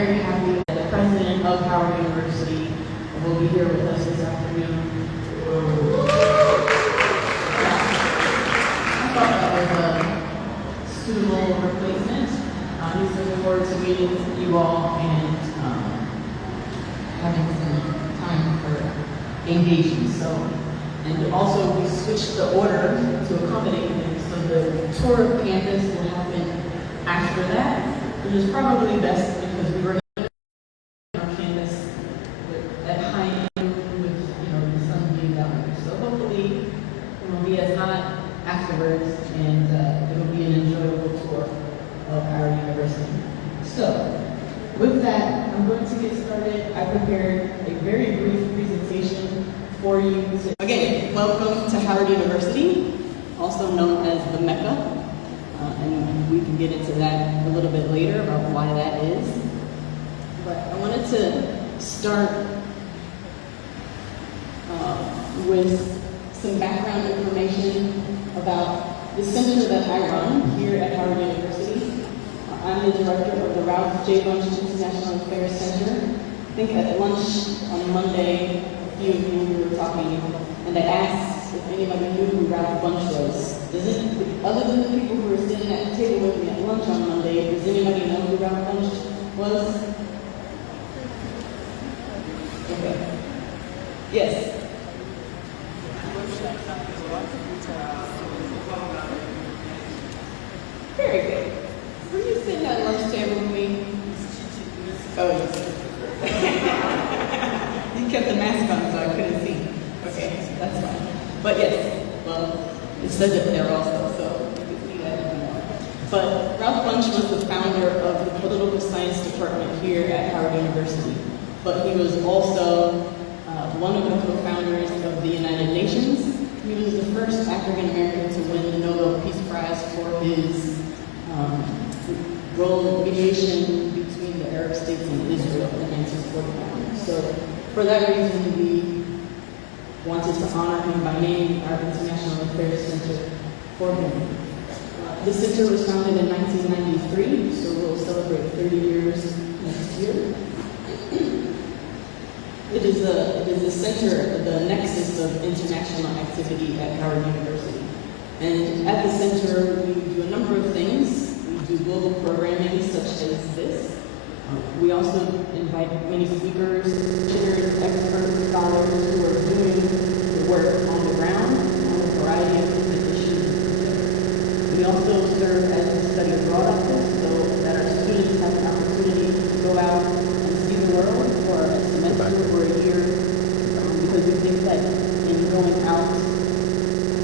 very happy that the president of Howard University will be here with us this afternoon. I thought that was a suitable replacement. He's looking forward to meeting you all and having some time for engagement. So, and also we switched the order to accommodate him. So the tour of campus will happen after that, which is probably best because we were on campus at high noon with the sun being down there. So hopefully it will be as hot afterwards, and it will be an enjoyable tour of our university. So with that, I'm going to get started. I prepared a very brief presentation for you. Again, welcome to Howard University, also known as the Mecca. And we can get into that a little bit later about why that is. But I wanted to start with some background information about the center that I run here at Howard University. I'm the director of the Ralph J. Bunch International Affairs Center. I think at lunch on Monday, a few of you were talking, and I asked if anybody knew who Ralph Bunch was. Other than the people who were sitting at the table with me at lunch on Monday, does anybody know who Ralph Bunch was? Okay. Yes. Very good. Were you sitting at lunch table with me? Oh, yes. You kept the mask on, so I couldn't see. Okay, that's fine. But yes, well, it says it there also, so you can see that if you want. But Ralph Bunch was the founder of the political science department here at Howard University. But he was also one of the co-founders of the United Nations. He was the first African American to win the Nobel Peace Prize for his role in mediation between the Arab states and Israel in 1949. So for that reason, we wanted to honor him by naming our International Affairs Center for him. The center was founded in 1993, so we'll celebrate 30 years next year. It is the center, the nexus of international activity at Howard University. And at the center, we do a number of things. We do global programming such as this. We also invite many speakers, teachers, experts, scholars who are doing the work on the ground on a variety of different issues. We also serve as a study abroad office so that our students have an opportunity to go out and see the world for a semester or a year, because we think that in going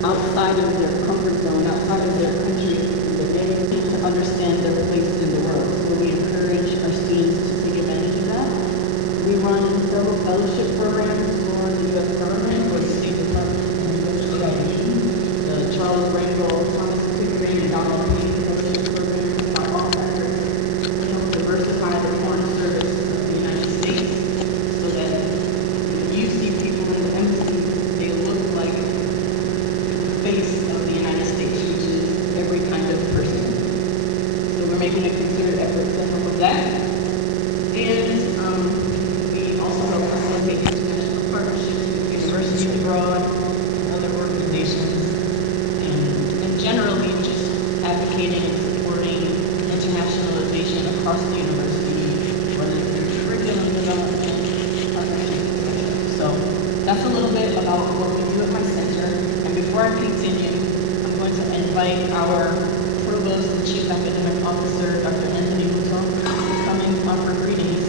outside of their comfort zone, outside of their country, that they need to understand their place in the world. So we encourage our students to take advantage of that. We run several fellowship programs for the U.S. government, for the State Department, and USAID, the Charles Rangle, Thomas Pickering, and Donald Payne fellowship program throughout all Africa. We help diversify the foreign service of the United States so that when you see people in the embassy, they look like the face of the United States, which is every kind of person. So we're making a concerted effort to help with that. And we also help facilitate international partnerships with universities abroad and other organizations, and generally just advocating and supporting internationalization across the university, whether it's through curriculum development, partnerships, etc. So that's a little bit about what we do at my center. And before I continue, I'm going to invite our Provost and Chief Academic Officer, Dr. Anthony Mouton, to come and offer greetings.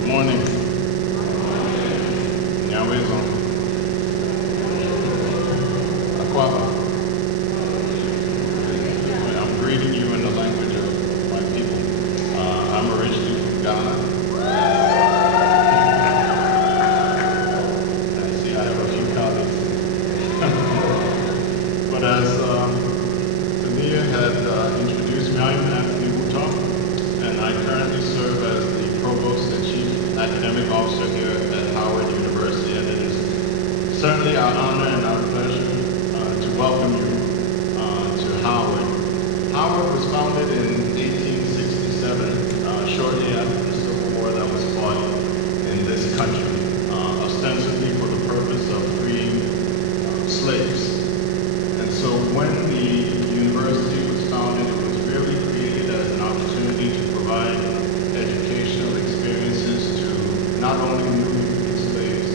Good morning. Nyawezo. Akwaba. Howard was founded in 1867, shortly after the Civil War that was fought in this country, ostensibly for the purpose of freeing slaves. And so when the university was founded, it was really created as an opportunity to provide educational experiences to not only newly slaves,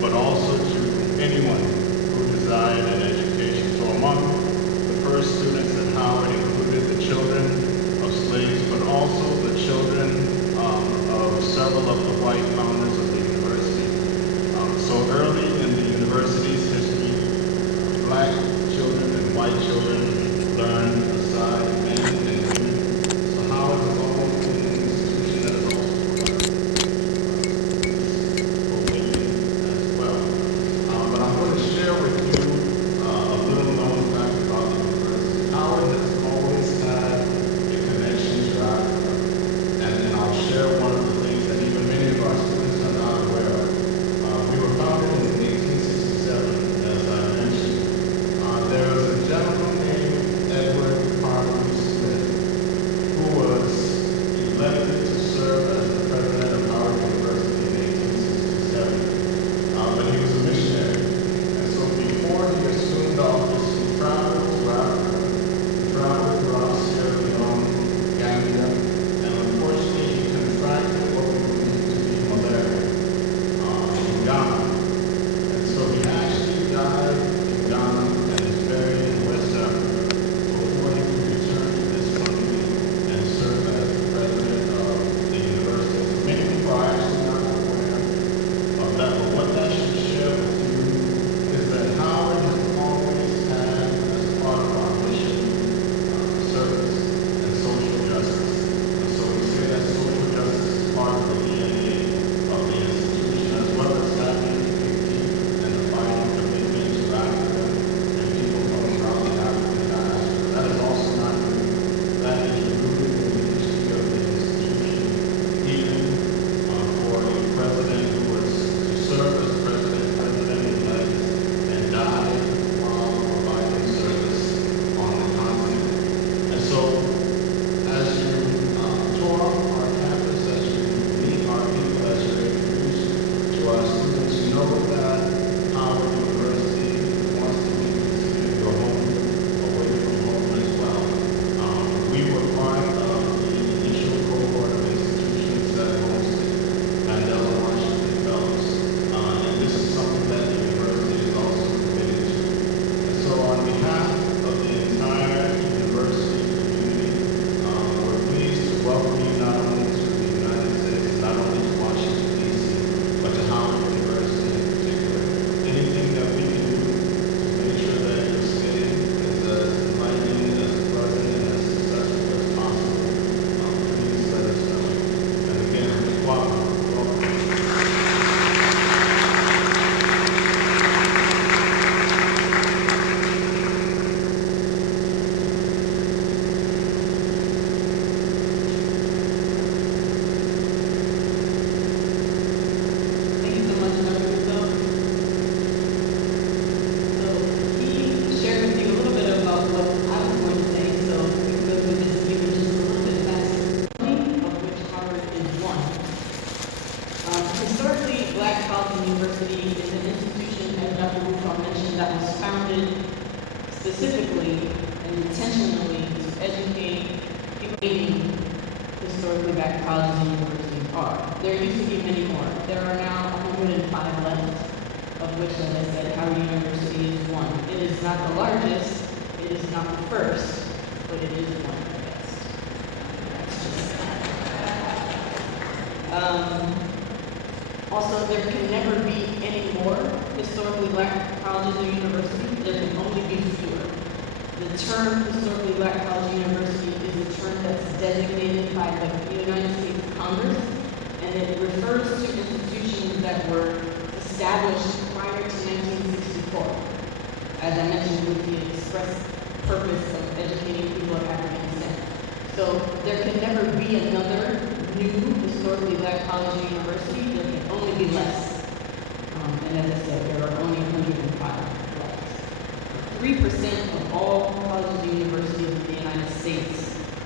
but also to anyone who desired an education. So among the first students at Howard included the children of slaves, but also the children of several of the white founders of the university. So early in the university's history, black children and white children learned aside men and women. So Howard has always been an institution that has also for women as well. But I'm going to share with you a little known fact about the university. Howard has always had a connection to Africa. And then I'll share one of the things that even many of our students are not aware of. We were founded in 1867, as I mentioned. There was a gentleman named Edward Harvey Smith who was elected to serve as the president of Howard University in 1867. But he was a missionary. And so before he assumed office, he traveled to Africa, he traveled throughout Sierra Leone, Gambia, and unfortunately he contracted what we believe to be malaria in Ghana. And so he actually died in Ghana and is buried in West Africa before he could return to this country and serve as the president of the university. So many people are actually not aware of that, but what that should share with you is that Howard has always had, as part of our mission, service and social justice. And so we say that social justice is part of the DNA of the institution, as well as having a deep and abiding commitment to Africa and people from around the African diaspora. That is also not new. That is rooted in the history of the institution, even for a president who was to serve as president-elect and died while providing service on the continent. And so, as you tour our campus, as you meet our people, as you're introduced to our students, know that Howard University wants to be considered your home, away from home as well. We were part of the initial cohort of institutions that hosted Mandela Fellows, and this is something that the university is also committed to. And so on behalf of the entire university community, we're pleased to welcome you not only to the United States, not only to Washington, D.C., but to Howard University in particular. Anything that we can do to make sure that your stay is as enlightening, as pleasant, and as successful as possible, please let us know. And again, welcome. Thank you so much, Dr. Gabriel. So he shared with you a little bit about what I was going to say, so we can go through this even just a little bit faster, of which Howard is one. Historically, Black College University is an institution, as Dr. Gabriel mentioned, that was founded specifically and intentionally to educate people in historically Black colleges and universities are. There used to be many more. There are now 105 left, of which, as I said, Howard University is one. It is not the largest, it is not the first, but it is one of the best. That's just Also, there can never be any more historically Black colleges or universities. There can only be fewer. The term historically Black college university is a term that's designated by the United States Congress, and it refers to institutions that were established prior to 1964, as I mentioned, with the express purpose of educating people of African descent. So there can never be another new historically Black college or university. There can only be less. And as I said, there are only 105 left. 3% of all colleges and universities in the United States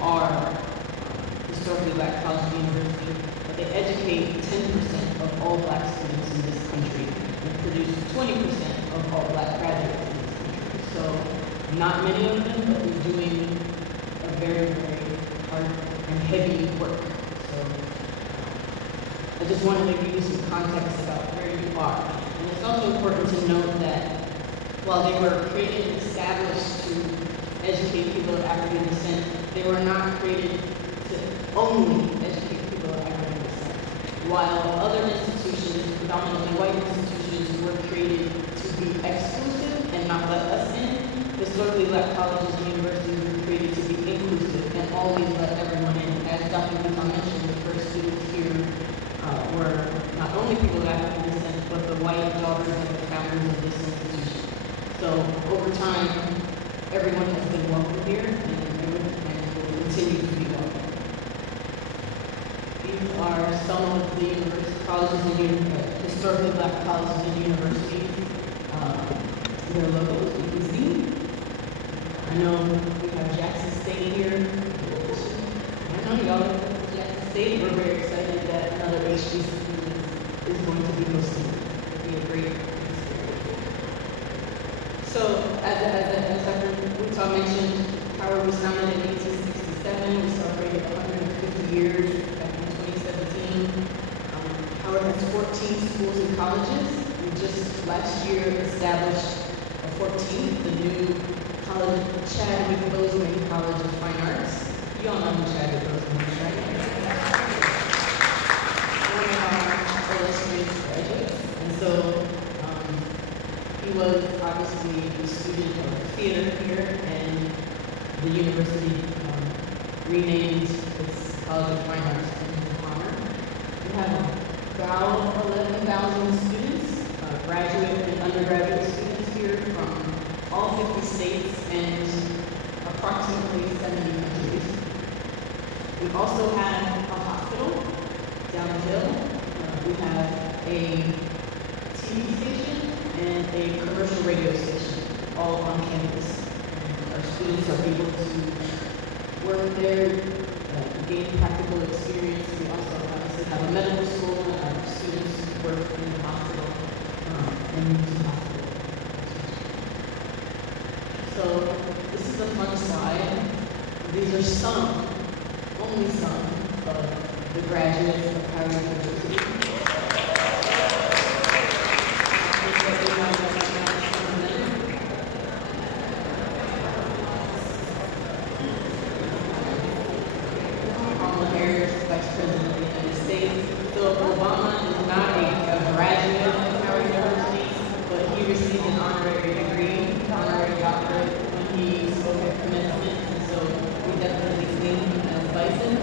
are historically black colleges and universities, but they educate 10% of all black students in this country and produce 20% of all black graduates in this country. So not many of them, but they're doing a very, very hard and heavy work. So I just wanted to give you some context about where you are. And it's also important to note that while they were created and established to educate people of African descent, they were not created to only educate people of African descent. While other institutions, predominantly white institutions, were created to be exclusive and not let us in, historically black colleges and universities were created to be inclusive and always let everyone in. As Dr. Buta mentioned, the first students here were not only people of African descent, but the white daughters of the founders of this institution. So over time, everyone has been welcome here and will continue to be welcome. These are some of the colleges and historically black colleges and universities. Their logos, you can see. I know we have Jackson State here. I know y'all like Jackson State. We're very excited that another HBCU is going to be hosting. It'll be a great experience. So, as Dr. Buta mentioned, Howard was founded in 1867. We celebrated 150 years back in 2017. Howard has 14 schools and colleges. We just last year established a 14th, the new college, Chadwick Boseman College of Fine Arts. You all know who Chadwick Boseman is, right? One of our illustrious graduates. And so he was obviously a student of theater here, and the university renamed its College of Fine Arts in his honor. We have about 11,000 students, graduate and undergraduate students here from all 50 states and approximately 70 countries. We also have a hospital down the hill. We have a TV station and a commercial radio station, all on campus. And our students are able to work there, gain practical experience. We also obviously have a medical school, and our students work in the hospital, and use the hospital. So this is a fun slide. These are some, only some, of the graduates of Howard University. Kamala Harris, Vice President of the United States. So Obama is not a graduate of Howard University, but he received an honorary degree, honorary doctorate, when he spoke at commencement, and so we definitely see him as Bison.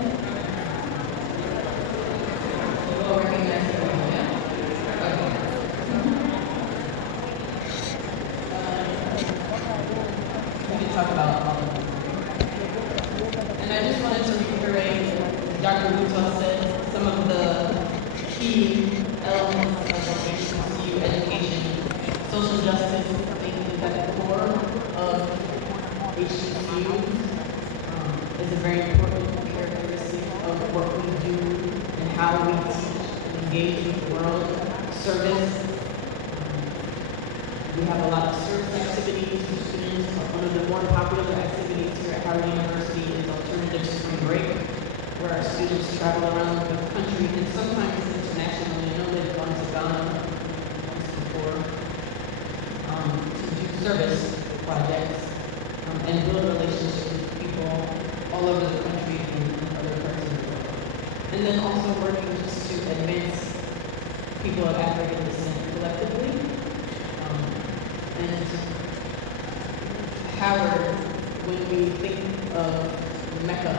You all recognize him, yeah? Okay. We can talk about all of them. And I just wanted to reiterate, as Dr. Buta said, some of the key elements of HBCU education. Social justice, I think, is at the core of HBCU. Is a very important characteristic of what we do and how we teach and engage with the world. Service. We have a lot of service activities for students. One of the more popular activities here at Howard University is alternative spring break, where our students travel around the country and sometimes internationally. I know they've gone to Ghana once before to do service projects and build relationships with people all over the country and other parts of the world. And then also working just to advance people of African descent collectively. And Howard, when we think of Mecca,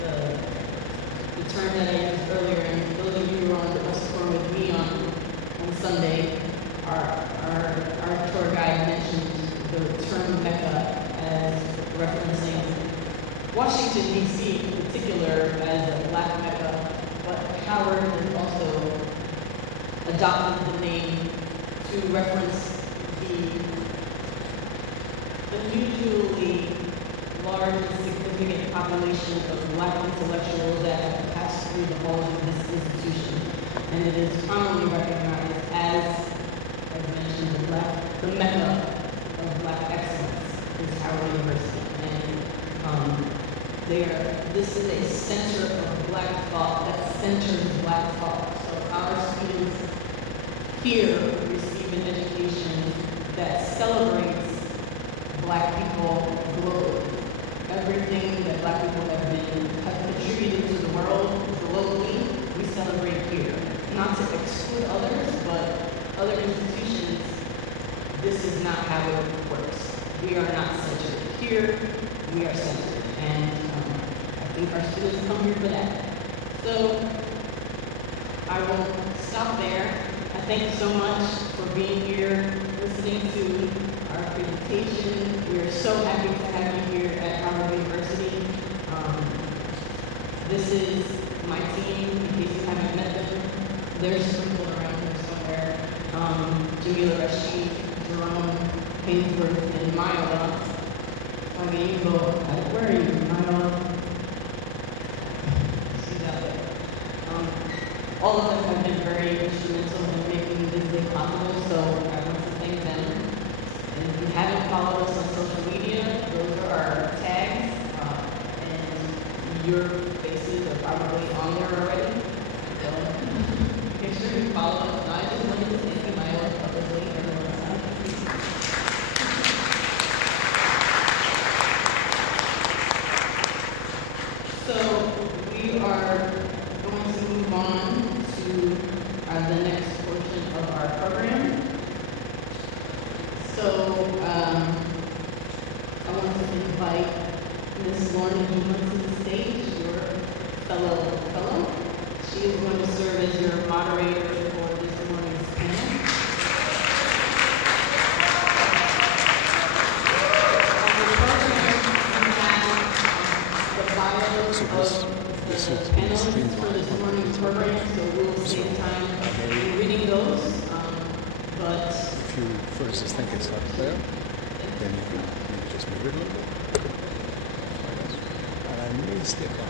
the term that I used earlier, and those of you who were on the bus tour with me on Sunday, our tour guide mentioned the term Mecca as referencing Washington, D.C. in particular as a black Mecca, but Howard has also adopted the name to reference the unusually large and significant population evaluation of Black intellectuals that have passed through the halls of this institution. And it is commonly recognized as mentioned, the mecca of Black excellence is Howard University. And this is a center of Black thought that centers Black thought. So our students here receive an education that celebrates Black people globally. Everything that Black people have contributed to the world globally, we celebrate here. Not to exclude others, but other institutions, this is not how it works. We are not centered. Here, we are centered. And I think our students come here for that. So, I will stop there. I thank you so much for being here, listening to our presentation. We are so happy to have you here at Howard University. This is my team, in case you haven't met them. They're sprinkled around here somewhere. Jamila Rashid, Jerome, Painsworth, and Myla. Okay, you go, where are you, Myla? She's out there. All of them have been very instrumental in making this day possible, so I want to thank them. And if you haven't followed us on social media, those are our tags, and your faces are probably on there already. So make sure you follow us. I just wanted to thank you, Myla, publicly, everyone. So we are going to move on to the next portion of our program. So I want to invite Ms. Lorna Juma to the stage, your fellow. She is going to serve as your moderator for this morning's panel. On the program, we have the bios of the panelists for this morning's program, so we'll save time in reading those. But if you first just think it's not there, then you can just move it a little bit. And I may step down.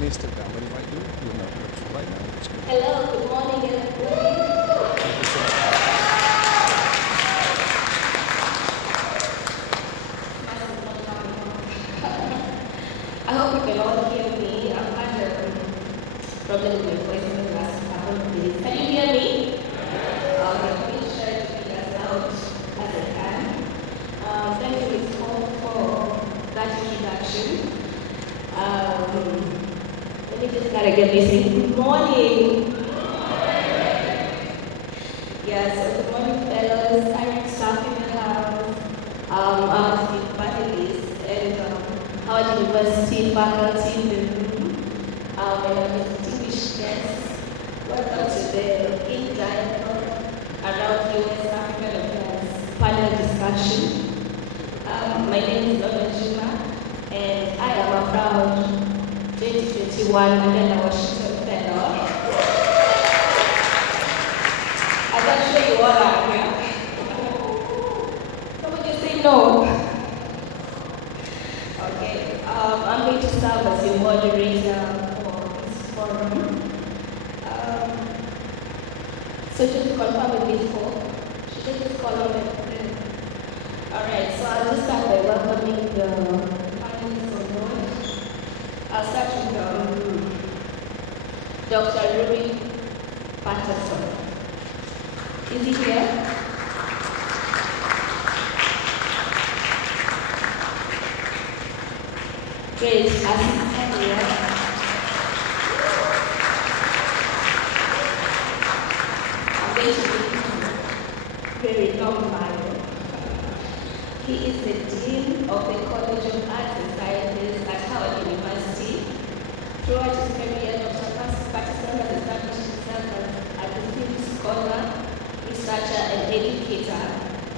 But if I do, you'll know. But right now, it's good. Hello, good morning, everybody. I hope you can all hear me. I've had a problem with my voice in the last couple of days. Can you hear me? Okay, please try to be as loud as I can. Thank you, Ms. Hall, for that introduction. Let me just gotta get this in. Good morning. Yes, so good morning, fellows. I'm staff in the house. Our panelists and Howard University faculty in the room, and our distinguished guests. Welcome to the in-dialogue around U.S. African Affairs panel discussion. My name is Lorna Juma, and I am a proud 2021 Mandela Washington Fellow. I'm not sure you all are here. Somebody say no. Okay, I'm going to serve as your moderator for this forum. So just confirm with me for, should I just call on them? Alright, so I'll just start by welcoming the panelists on board. I'll start with Dr. Ruby Patterson. Is he here? Great, as he said here. I'm going to be very non-violent. He is the Dean of the College of Arts and Sciences at Howard University. Throughout his career, Dr. Patterson has established himself as a distinguished scholar, researcher, and educator,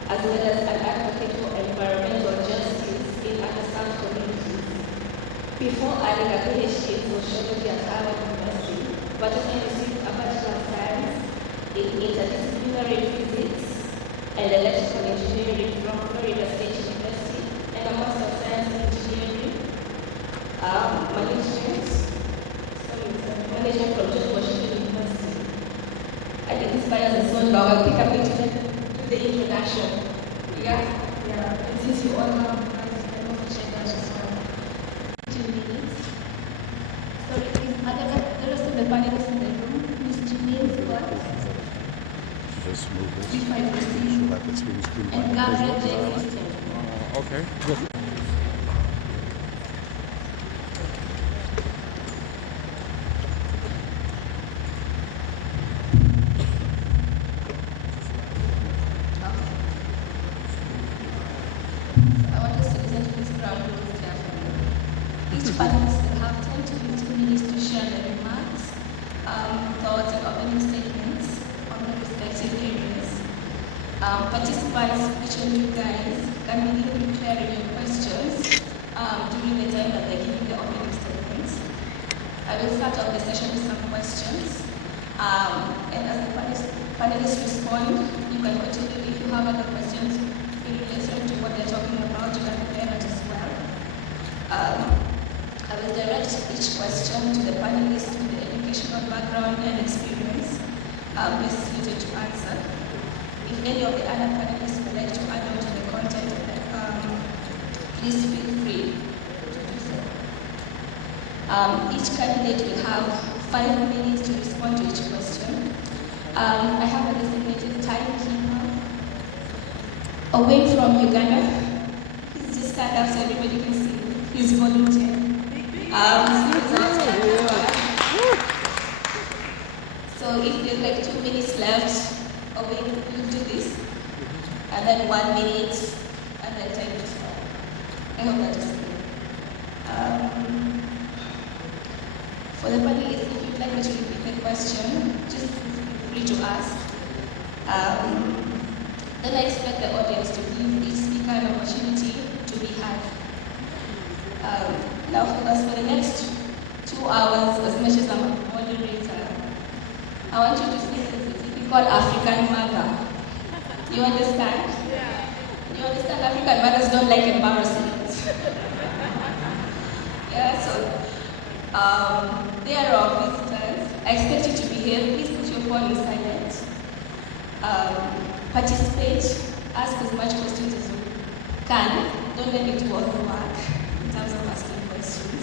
as well as an advocate for environmental justice in underserved communities. Before earning a PhD in sociology at Howard University, Patterson received a Bachelor of Science in Interdisciplinary Physics and Electrical Engineering from Florida State University, and a Master of Science in Engineering Management from George Washington University. I think this fire is so long. I think I'm going to do the introduction. Yeah? Yeah. And since you all have guys, I want to check that as well. 2 minutes. Sorry, please, are the rest of the panelists in the room? Miss Janine Scott, Just move this. B5C, Like it's being screwed and by. Gabriel J. Okay. I want us to listen to this ground rules carefully. Each panelist will have 10 to 15 minutes to share their remarks, thoughts, and opening statements on the respective areas. Participants, which of you guys can begin preparing your questions during the time that they're giving the opening statements. I will start off the session with some questions. And as the panelists respond, you can continue. If you have other questions in relation to what they're talking about, you can prepare that as well. I will direct each question to the panelists with the educational background and experience best suited to answer. If any of the other panelists would like to add on to the content, please feel free to do so. Each candidate will have 5 minutes to respond to each question. I have a designated timekeeper away from Uganda. He's just stand up so everybody can see. He's volunteer. So if there's like 2 minutes left, away, we'll do this. And then 1 minute, and then time to stop. I hope that is clear. For the panelists, if you'd like me to repeat the question, just feel free to ask. Then I expect the audience to give each speaker an opportunity to be heard. Now, for the next 2 hours, as much as I'm a moderator, I want you to think of the typical African mother. You understand? Yeah. You understand African mothers don't like embarrassment. Yeah, so they are our visitors. I expect you to behave. Please put your phone in silent. Participate. Ask as much questions as you can. Don't let me do all the work in terms of asking questions.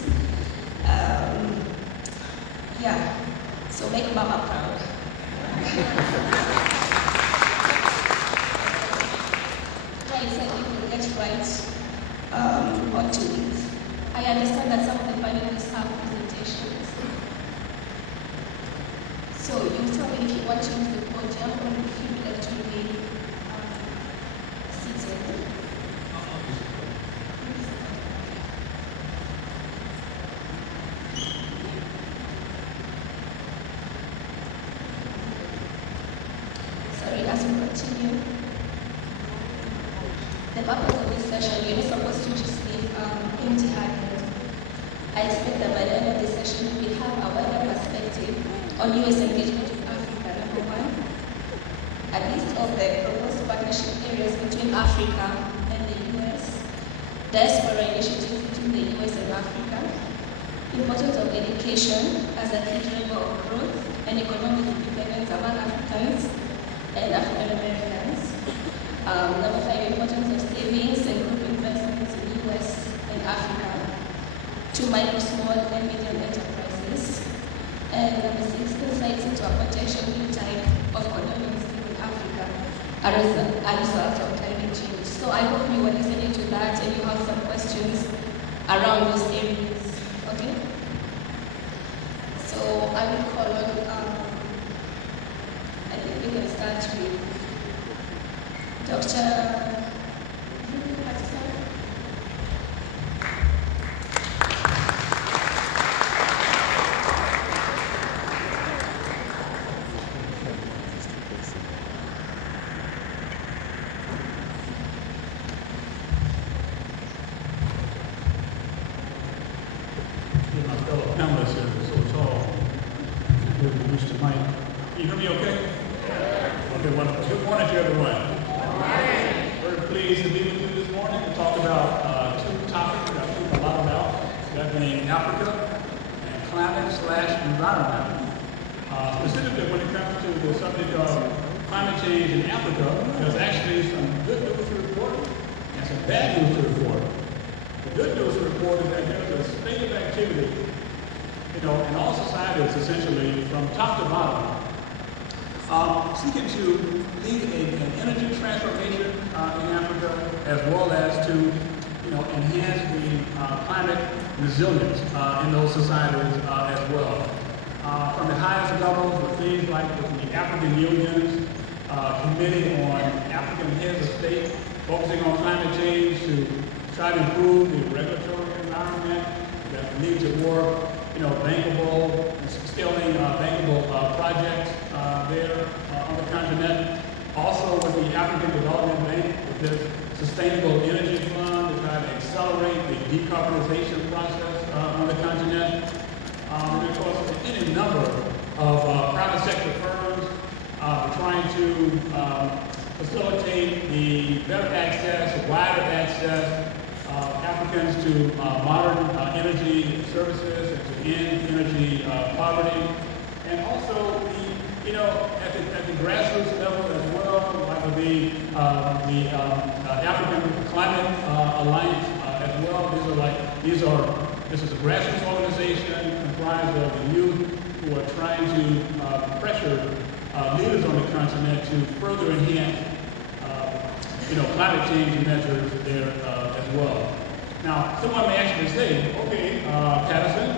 Yeah. So make Mama proud. Right, so you will get right onto it. I understand that some of the panelists have presentations. So you tell me if you want to use the podium or if you would like to remain seated. Sorry, as we continue. The purpose of this session, you're not supposed to just leave empty-handed. I expect that by the end of this session, we have a wider perspective on U.S. engagement with Africa, number one, a list of the proposed partnership areas between Africa and the U.S., diaspora initiatives between the U.S. and Africa, importance of education as a key driver of growth and economic independence among Africans and African Americans. Number five, importance of savings and group investments in the U.S. and Africa to micro, small, and medium enterprises. And number six, insights into a potential new type of colonialism in Africa as a result of climate change. So I hope you were listening to that and you have some questions around those areas. Okay? So I will call on, I think we can start with Dr. My fellow panelists here are so tall. They're used to mic. Can you hear me okay? Okay, good morning to everyone. Very pleased to be with you this morning to talk about two topics that I think a lot about. We that being Africa and climate/environment. Specifically, when it comes to the subject of climate change in Africa, there's actually some good news to report and some bad news to report. The good news to report is that there's a spate of activity, in all societies, essentially, from top to bottom, seeking to lead an energy transformation in Africa, as well as to, enhance the climate resilience in those societies as well. From the highest levels, with things like with the African Union's Committee on African Heads of State, focusing on climate change to try to improve the regulatory environment that leads to more, bankable, scaling bankable projects there on the continent. Also with the African Development Bank, with this Sustainable Energy Fund to try to accelerate the decarbonization process on the continent. And of course, any number of private sector firms trying to facilitate the better access, wider access Africans to modern energy services and to end energy poverty. And also at the grassroots level as well, like the African Climate Alliance as well. This is a grassroots organization comprised of the youth who are trying to pressure leaders on the continent to further enhance, climate change measures there as well. Now, someone may actually say, okay, Patterson,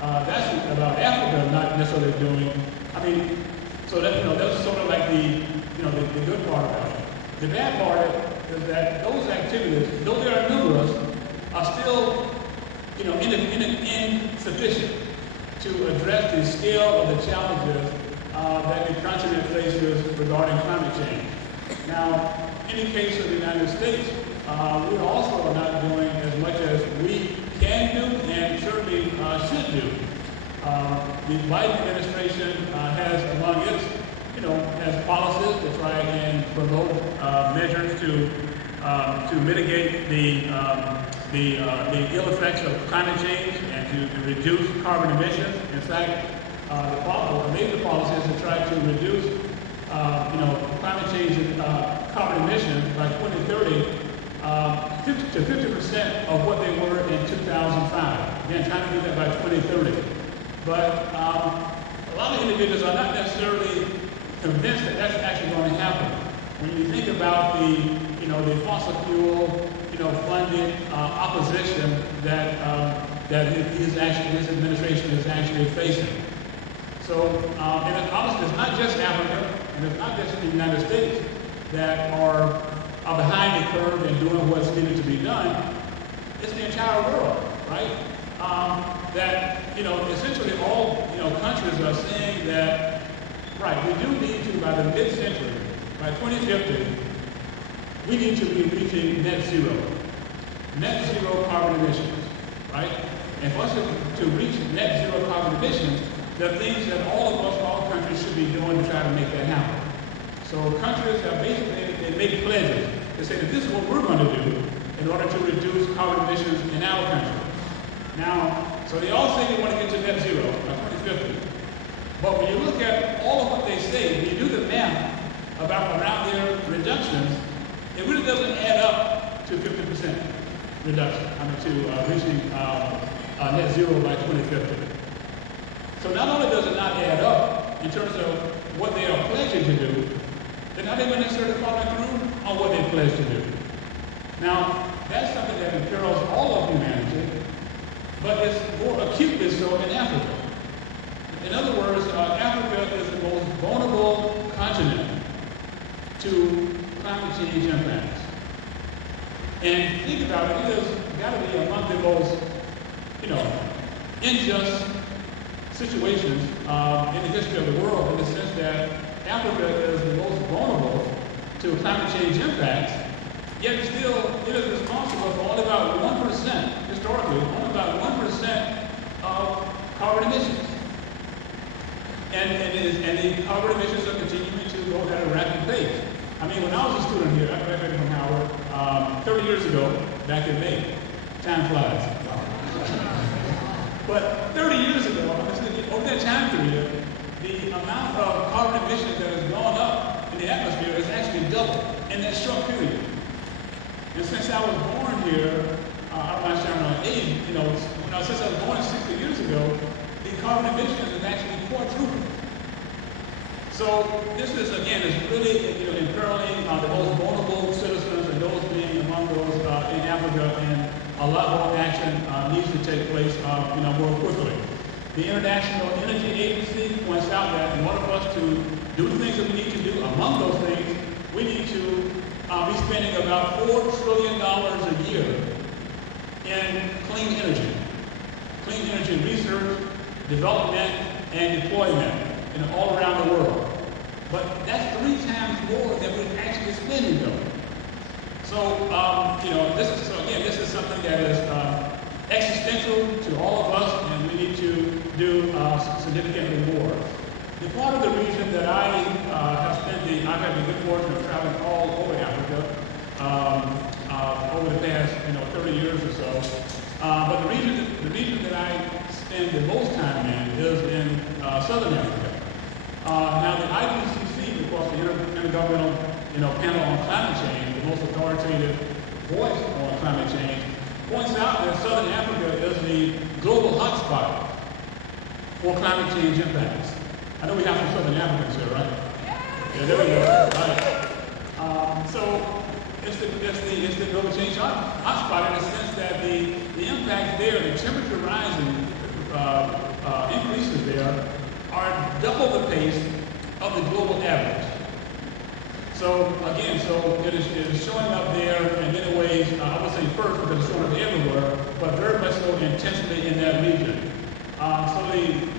that's about Africa not necessarily doing. So that that's sort of like the good part about it. The bad part is that those activities, though they are numerous, are still insufficient to address the scale of the challenges that the continent faces regarding climate change. Now, in the case of the United States, we also are not doing as much as we can do and certainly should do. The Biden administration has among its, has policies to try and promote measures to mitigate the ill effects of climate change and to reduce carbon emissions. In fact, the major policies to try to reduce, climate change carbon emissions by 2030 to 50% of what they were in 2005. Again, trying to do that by 2030. But a lot of individuals are not necessarily convinced that that's actually going to happen. When you think about the fossil fuel, funded opposition that his administration is actually facing. So, and obviously, it's not just Africa, and it's not just the United States that are behind the curve and doing what's needed to be done. It's the entire world, right? That essentially all countries are saying that, right, we do need to, by the mid-century, by 2050, we need to be reaching net zero carbon emissions, right? And for us to reach net zero carbon emissions, there are things that all countries should be doing to try to make that happen. So countries have basically, they make pledges. They say that this is what we're going to do in order to reduce carbon emissions in our country. Now, so they all say they want to get to net zero by 2050. But when you look at all of what they say, when you do the math around their reductions, it really doesn't add up to 50% reduction, to reaching net zero by 2050. So not only does it not add up in terms of what they are pledging to do, they're not even necessarily following through on what they pledged to do. Now, that's something that imperils all of humanity, but it's more acutely so in Africa. In other words, Africa is the most vulnerable continent to climate change impacts. And think about it, it has got to be among the most, unjust situations in the history of the world, in the sense that Africa is the most vulnerable to climate change impacts, yet still it is responsible for only about 1%, historically, only about 1% of carbon emissions. And the carbon emissions are continuing to go at a rapid pace. When I was a student here, I graduated from Howard 30 years ago, back in May. Time flies. But 30 years ago, over that time period, the amount of carbon emissions that has gone up in the atmosphere has actually doubled in that short period. And since I was born here, I'm not sure my age, since I was born 60 years ago, the carbon emissions has actually quadrupled. So this is, again, is really, imperiling the most vulnerable citizens and those being among those in Africa, and a lot more action needs to take place, more quickly. The International Energy Agency points out that in order for us to do the things that we need to do, among those things, we need to be spending about $4 trillion a year in clean energy research, development, and deployment, all around the world. But that's 3 times more than we're actually spending, though. So, this is something that is existential to all of us, and we need to do significantly more. The part of the region that I have I've had the good fortune of traveling all over Africa over the past 30 years or so. But the region that I spend the most time in is in Southern Africa. Now the IPCC, of course, the Intergovernmental Panel on Climate Change, the most authoritative voice on climate change, points out that Southern Africa is the global hotspot for climate change impacts. I know we have some Southern Africans here, right? Yeah, there we go. Right. So it's the global change hotspot in the sense that the impacts there, the temperature rising increases there are double the pace of the global average. So again, it is showing up there in many ways, I would say first because it's showing up everywhere, but very much so intensely in that region. So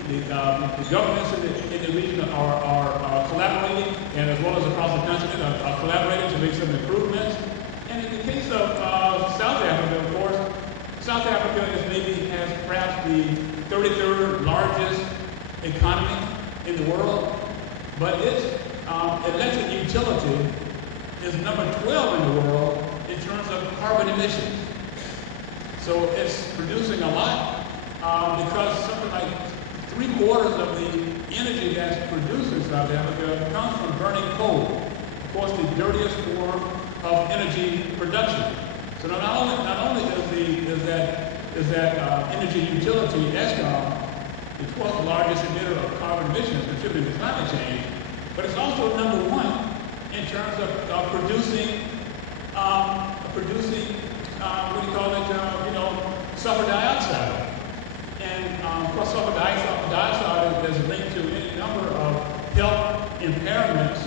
the governments in the region are collaborating, and as well as across the continent are collaborating to make some improvements. And in the case of South Africa, of course, South Africa has perhaps the 33rd largest economy in the world, but its electric utility is number 12 in the world in terms of carbon emissions. So it's producing a lot because something like 3/4 of the energy that's produced in South Africa comes from burning coal. Of course, the dirtiest form of energy production. So not only is that energy utility, Esquire, the 12th largest emitter of carbon emissions contributing to climate change, but it's also number 1 in terms of producing sulfur dioxide. And of course, sulfur dioxide is linked to any number of health impairments,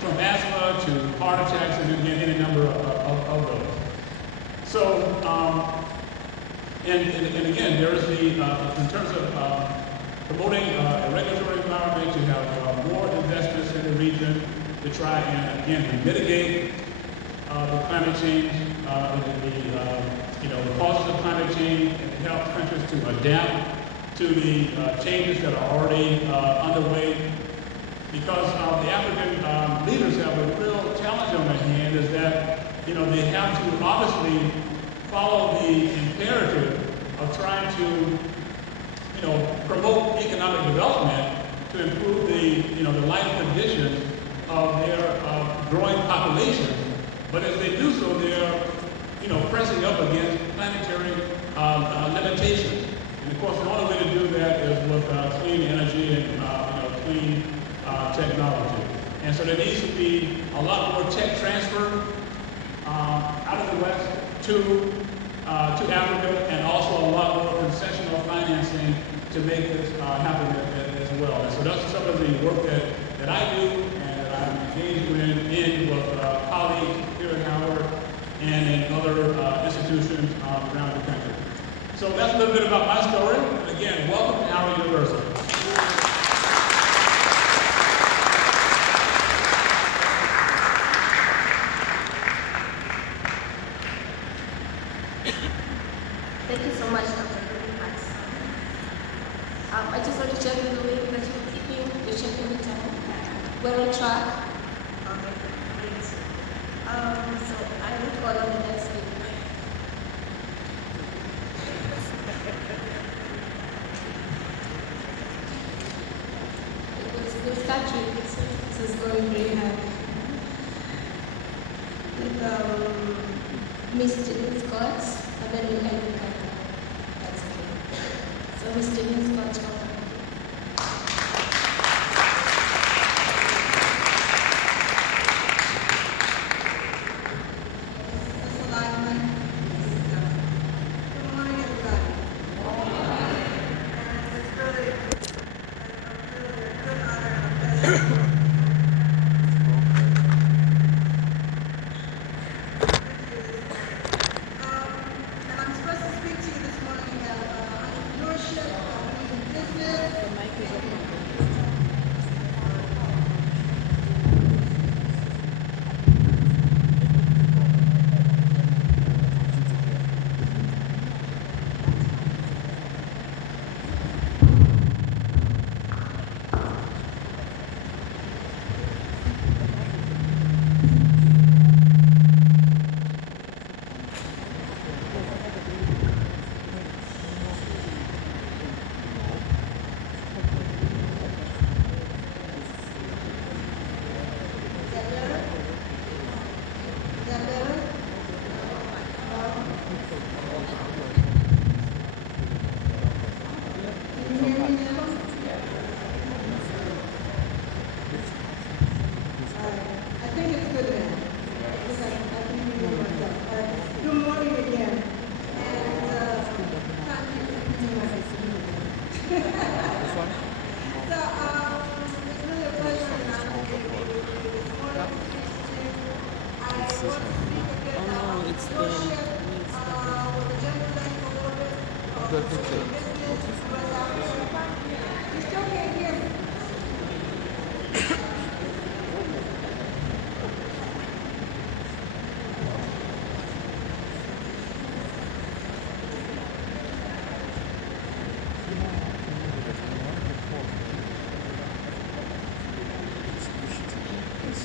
from asthma to heart attacks and again, any number of those. So, and again, there is in terms of promoting a regulatory environment to have more investments in the region to try and, again, mitigate the climate change, the causes of climate change, and help countries to adapt to the changes that are already underway. Because the African leaders have a real challenge on their hand is that, they have to obviously follow the imperative of trying to, promote economic development to improve the life conditions of their growing population. But as they do so, they're, pressing up against planetary limitations. And of course, the only way to do that is with clean energy and clean technology. And so there needs to be a lot more tech transfer out of the West to Africa, and also a lot more concessional financing to make this happen as well. And so that's some of the work that I do and that I'm engaged in with colleagues here at Howard and in other institutions around the country. So that's a little bit about my story. And again, welcome to Howard University. Thank you so much, Dr. Gabriel. I just want to check with the way that you're checking the time. We're on track. Okay, great. call on the next speaker. We'll start with this is going very high. With Ms. Janine Scott, and then we end with Gabriel. That's okay. So Ms. Janine Scott, welcome.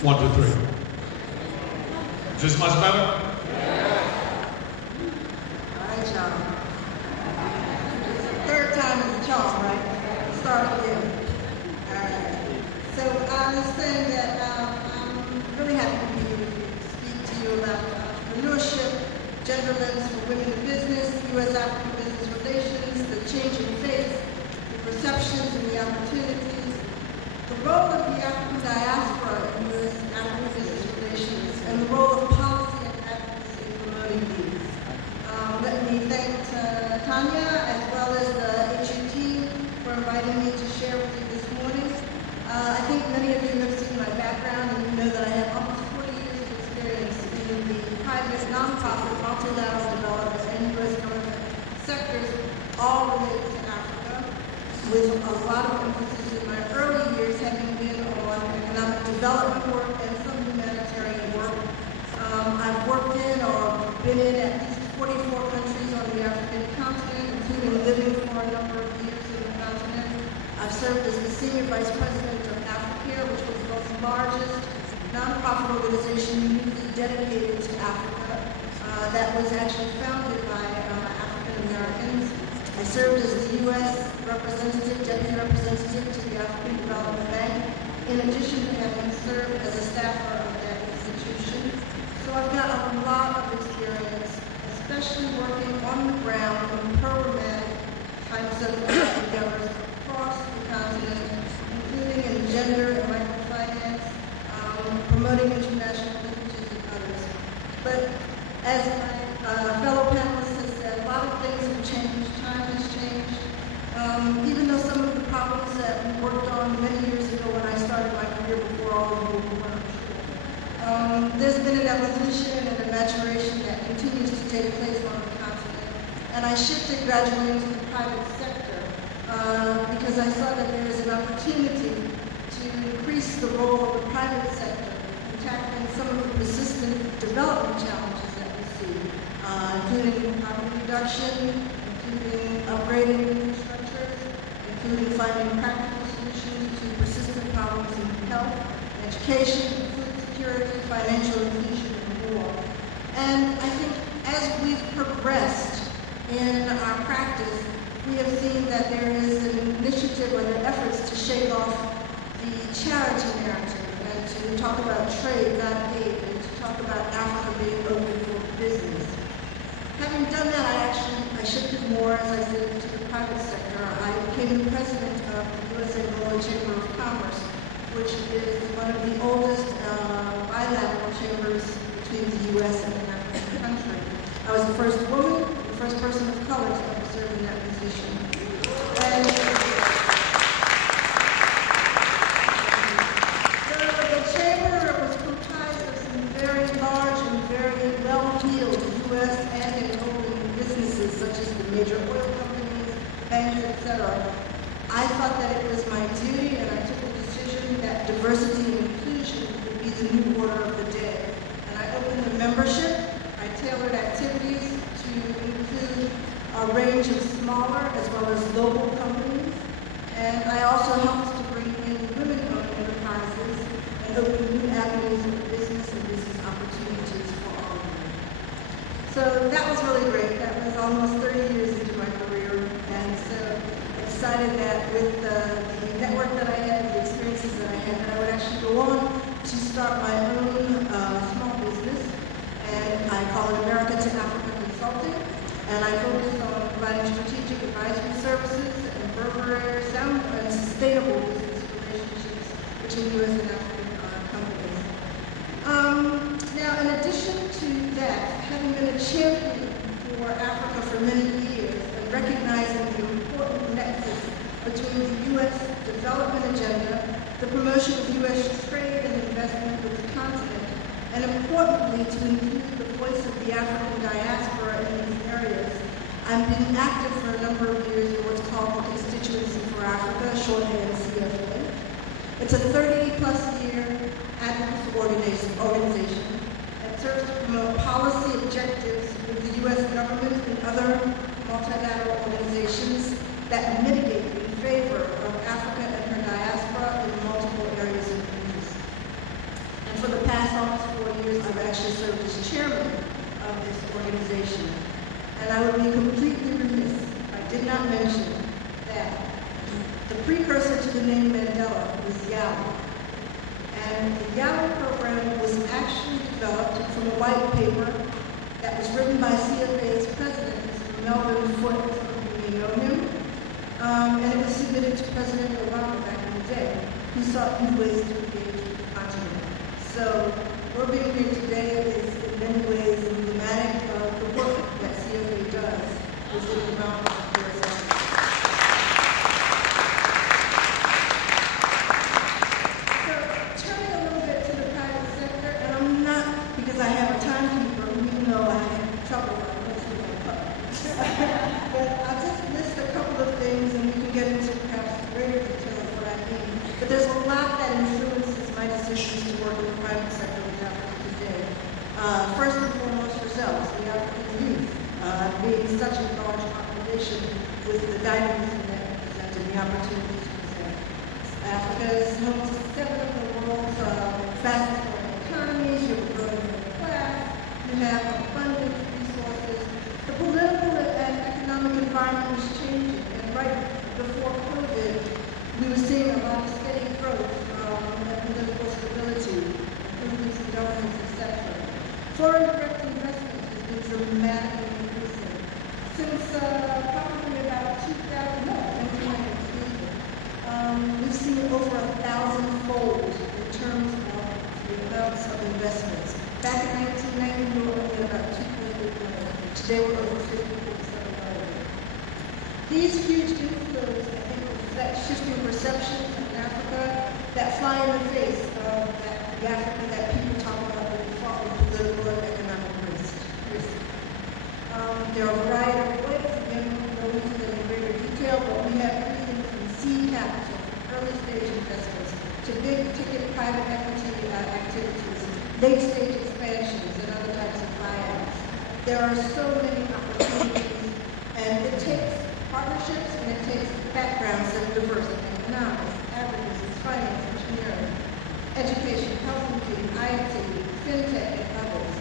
One, two, three. Is this much better? All right, y'all. Third time is the charm, right? Start again. All right. So I was saying that I'm really happy to be here to speak to you about entrepreneurship, gender lens for women in business, U.S.-African business relations, the changing face, the perceptions and the opportunities, the role of the African diaspora in U.S.-African business relations, and the role of policy and advocacy in promoting these. Let me thank Tanya as well as the HUT for inviting me to share with you this morning. I think many of you have seen my background and you know that I have almost 40 years of experience in the private, nonprofit, multilateral development and U.S. government sectors, all related to Africa, with a lot of emphasis in my early years having been on economic development work and some humanitarian work. I've worked in or been in at least 44 countries on the African continent, including living for a number of years in the continent. I've served as the Senior Vice President of AfriCare, which was the world's largest nonprofit organization uniquely dedicated to Africa that was actually founded by African Americans. I served as the U.S. representative, deputy representative to the African Development Bank, in addition to having served as a staffer of that institution. So I've got a lot of experience, especially working on the ground on programmatic types of endeavors across the continent, including in gender and microfinance, promoting international linkages and others. But as my fellow panelists have said, a lot of things have changed, time has changed. Even though some of the problems that we worked on many years ago when I started my career before all of you weren't true. There's been an evolution and a maturation that continues to take place on the continent. And I shifted gradually into the private sector because I saw that there is an opportunity to increase the role of the private sector in tackling some of the persistent development challenges that we see, including poverty reduction, including upgrading infrastructure, including finding practical solutions to persistent problems in health, education, food security, financial inclusion, and more. And progressed in our practice, we have seen that there is an initiative or there are efforts to shake off the charity narrative and to talk about trade, not aid, and to talk about Africa being open for business. Having done that, I shifted more, as I said, to the private sector. I became the president of the U.S. Angola Chamber of Commerce, which is one of the oldest bilateral chambers between the U.S. and an African country. I was the first woman, the first person of color to ever serve in that position. And the chamber was comprised of some very large and very well-heeled U.S. and Angolan businesses, such as the major oil companies, banks, etc. I thought that it was my duty, and I took a decision that diversity and inclusion would be the new order of the day. And I opened the membership. I tailored activities to include a range of smaller as well as local companies. And I also helped to bring in women-owned enterprises and open new avenues of business and business opportunities for all of them. So that was really great. That was almost 30 years into my career. And so I decided that with the network that I had, the experiences that I had, that I would actually go on to start my own small business. And I call it America to Africa Consulting. And I focus on providing strategic advisory services and further sound and sustainable business relationships between U.S. and African companies. Now, in addition to that, having been a champion for Africa for many years and recognizing the important nexus between the U.S. development agenda, the promotion of U.S. trade and investment with the continent, and importantly, to include the voice of the African diaspora in these areas, I've been active for a number of years in what's called the Constituency for Africa, shorthand CFA. It's a 30-plus year advocacy organization that serves to promote policy objectives with the U.S. government and other multilateral organizations that mitigate in favor of Africa and her diaspora in multiple areas of interest. And for the past almost 4 years, I've actually served as chairman of this organization. And I would be completely remiss if I did not mention that the precursor to the name Mandela was YALA. And the YALA program was actually developed from a white paper that was written by CFA's president, Mr. Melvin Foote, some of you may know him. And it was submitted to President Obama back in the day, who sought new ways to engage with the continent. So your being here today is in many ways emblematic of the work that CFA does with the development of their efforts. So turning a little bit to the private sector, and I'm not, because I have a timekeeper, even though I had trouble most of my part. But I'll just list a couple of things and we can get into perhaps greater detail of what I mean. But there's a lot that influences my decisions to work in the private sector with Africa today. First and foremost, yourselves, the African youth, being such a large population with the dynamism that you present and the opportunities you present. Africa is home to 7 of the world's fastest growing economies. You have a growing middle class. You have abundant resources. The political and economic environment was changing, and right before COVID, we were seeing a lot of steady growth and political stability, improvements in governance, etc. Foreign direct investment has been dramatically increasing. Since probably about 1990, we've seen over 1,000-fold in terms of the amounts of investments. Back in 1990, we were only at about 2.8 million. Today we're over 50.7 million. These huge inflows, I think, reflect shifting perceptions in Africa that fly in the face of the Africa that people talk about when they fought with political and economic risk. There are a variety of ways, again, we won't go into them in greater detail, but we have everything from seed capital, early stage investments, to big ticket private equity activities, late stage expansions, and other types of buyouts. There are so many opportunities, and it takes partnerships and it takes backgrounds that are diverse in economics, agribusiness, finance, engineering, education, health and beauty, IT, fintech, and others.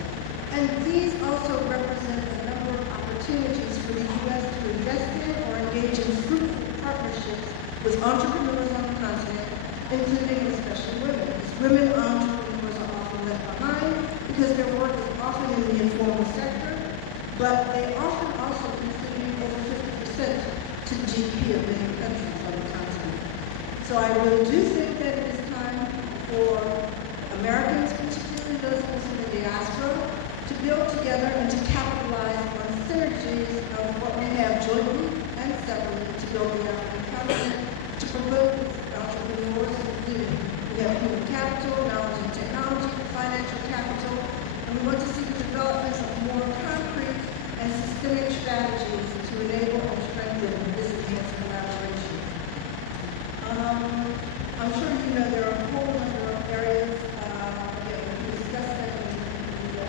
And these also represent a number of opportunities for the U.S. to invest in or engage in fruitful partnerships with entrepreneurs on the continent, including especially women. As women entrepreneurs are often left behind because their work is often in the informal sector, but they often also contribute over 50% to the GDP of many countries on the continent. So I really do think that it is time for Americans, particularly those of us in the diaspora, to build together and to capitalize on synergies of what we have jointly and separately to build the African continent, to promote entrepreneurs, including we have human capital, knowledge and technology, financial capital, and we want to see the development of more concrete and systemic strategies to enable and strengthen this enhanced collaboration. I'm sure you know there are a whole number of areas, again, we discussed that in the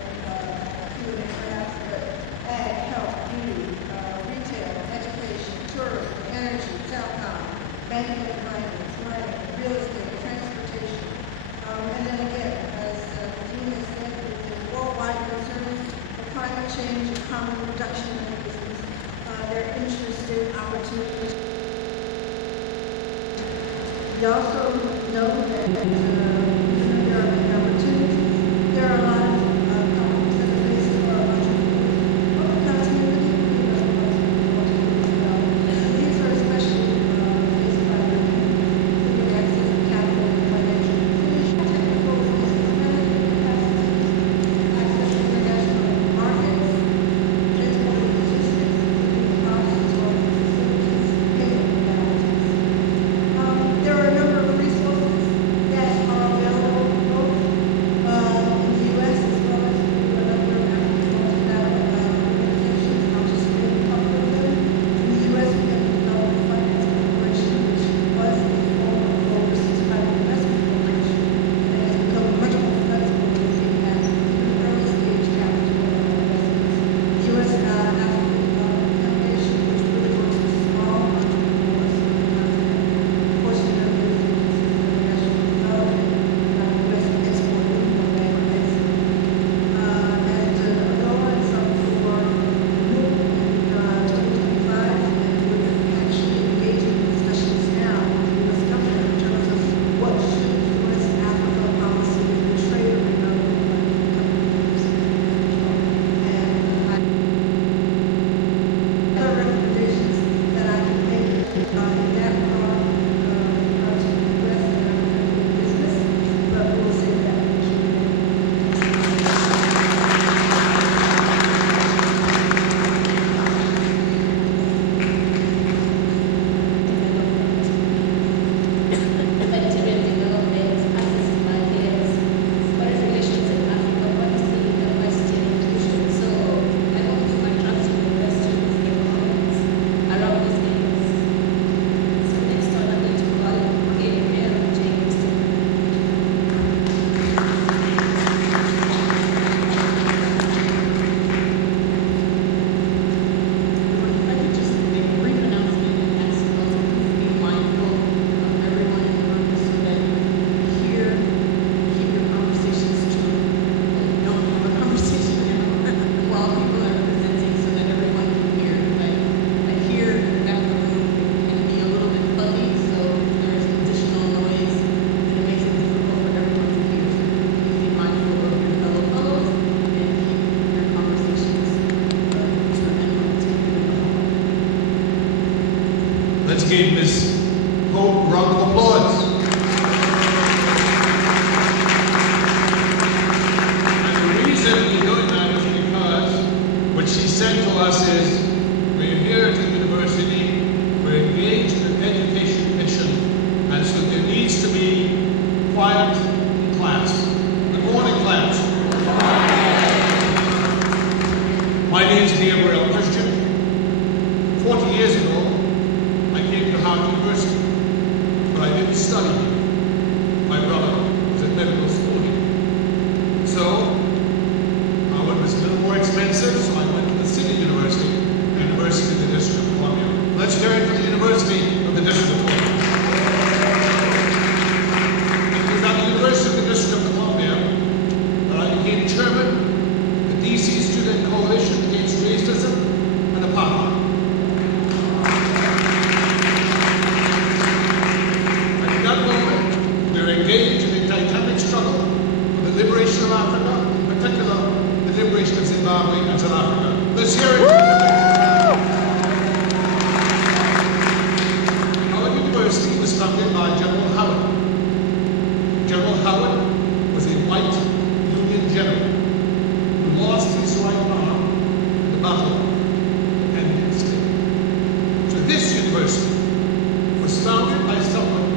Q&A perhaps, but ag, health, beauty, retail, education, tourism, energy, telecom, banking and finance, mining, real estate, transportation. And then again, as Dean has said, with the worldwide concerns of climate change and carbon reduction mechanisms, they're interested in opportunities. We also know that there are many opportunities. There are a lot of problems that are faced for our entrepreneurs on the continent, and these are especially faced by women, including access to capital and financial inclusion, technical and business management capacities, access to international markets, transport and logistics, including costs or facilities, payment modalities. There are a number of resources that are available both in the U.S. as well as through a number of African multilateral organizations. I'll just name a couple of them. In the U.S., we have the Development Finance Corporation, which was a former overseas private investment corporation, and has become much more flexible looking at even early stage capital investments. The U.S. African Development Foundation, which really works with small entrepreneurs on the continent. Of course, you know, there's the Agency for International Development, U.S. Export Import Bank, or EXIM. And AGOA is up for renewal in 2025, and we're actually engaging in discussions now with the U.S. government in terms of what should U.S. Africa policy and trade agreement look like in the coming years. And other recommendations that I can make in that regard to the U.S. and African business, but we'll say that in the Q&A. Humanitarian development, access to markets, foreign relations in Africa, policy, diversity and inclusion. So I hope you can trust your questions and comments around these areas. So next one, I'm going to call Gabriel James. If I could just make a brief announcement and ask us to be mindful of everyone in the room so that here, keep your conversations to, don't have a conversation now while people are presenting so that everyone can hear. Like, I hear that the room can be a little bit fuzzy, so there's additional noise and it makes it difficult for everyone to hear. So please be mindful of your fellow fellows and keep your conversations to a minimum to hear the hall. Let's give Ms. Hope a round of applause. And the reason we're doing that is because what she said to us is, we're here at the university, we're engaged in an education mission, and so there needs to be quiet in class. Good morning, class. My name is Gabriel. 40 years ago, I came to Harvard University, but I didn't study here. My brother was at medical school here. So, it was a little more expensive, so I went to the City University, University of the District of Columbia. Let's hear it for the University of the District of Columbia. It was at the University of the District of Columbia that I became chairman of the DC Student Coalition Against Racism and continental Africa. Let's hear it. Howard University was founded by General Howard. General Howard was a white Union general who lost his right arm in the battle of Independence Day. So this university was founded by someone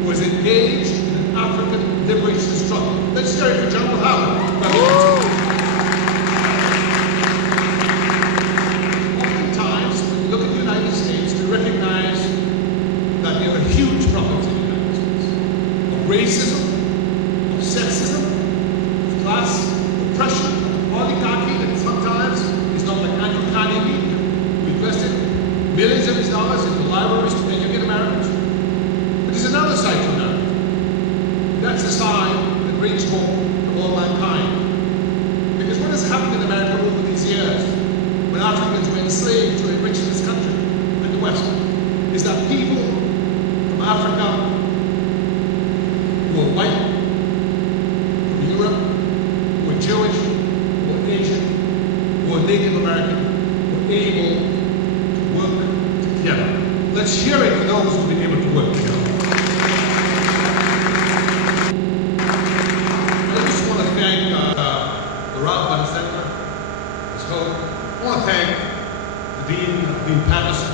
who was engaged in an African liberation struggle. Let's hear it for General Howard. Oftentimes, when we look at the United States, we recognize that there are huge problems in the United States. Of racism, of sexism, of class oppression, of oligarchy that sometimes is not like Andrew Carnegie, who invested millions of his dollars into libraries to educate Americans. But there's another side to America. That's the side that brings hope to all mankind. Because what has happened in America over these years, when Africans were enslaved to enrich this country and the West, is that people from Africa who are white, from Europe, who are Jewish, who are Asian, who are Native American, were able to work together. Let's hear it for those who've been able to work together. I just want to thank the Rob Center. I want to thank the Dean Patterson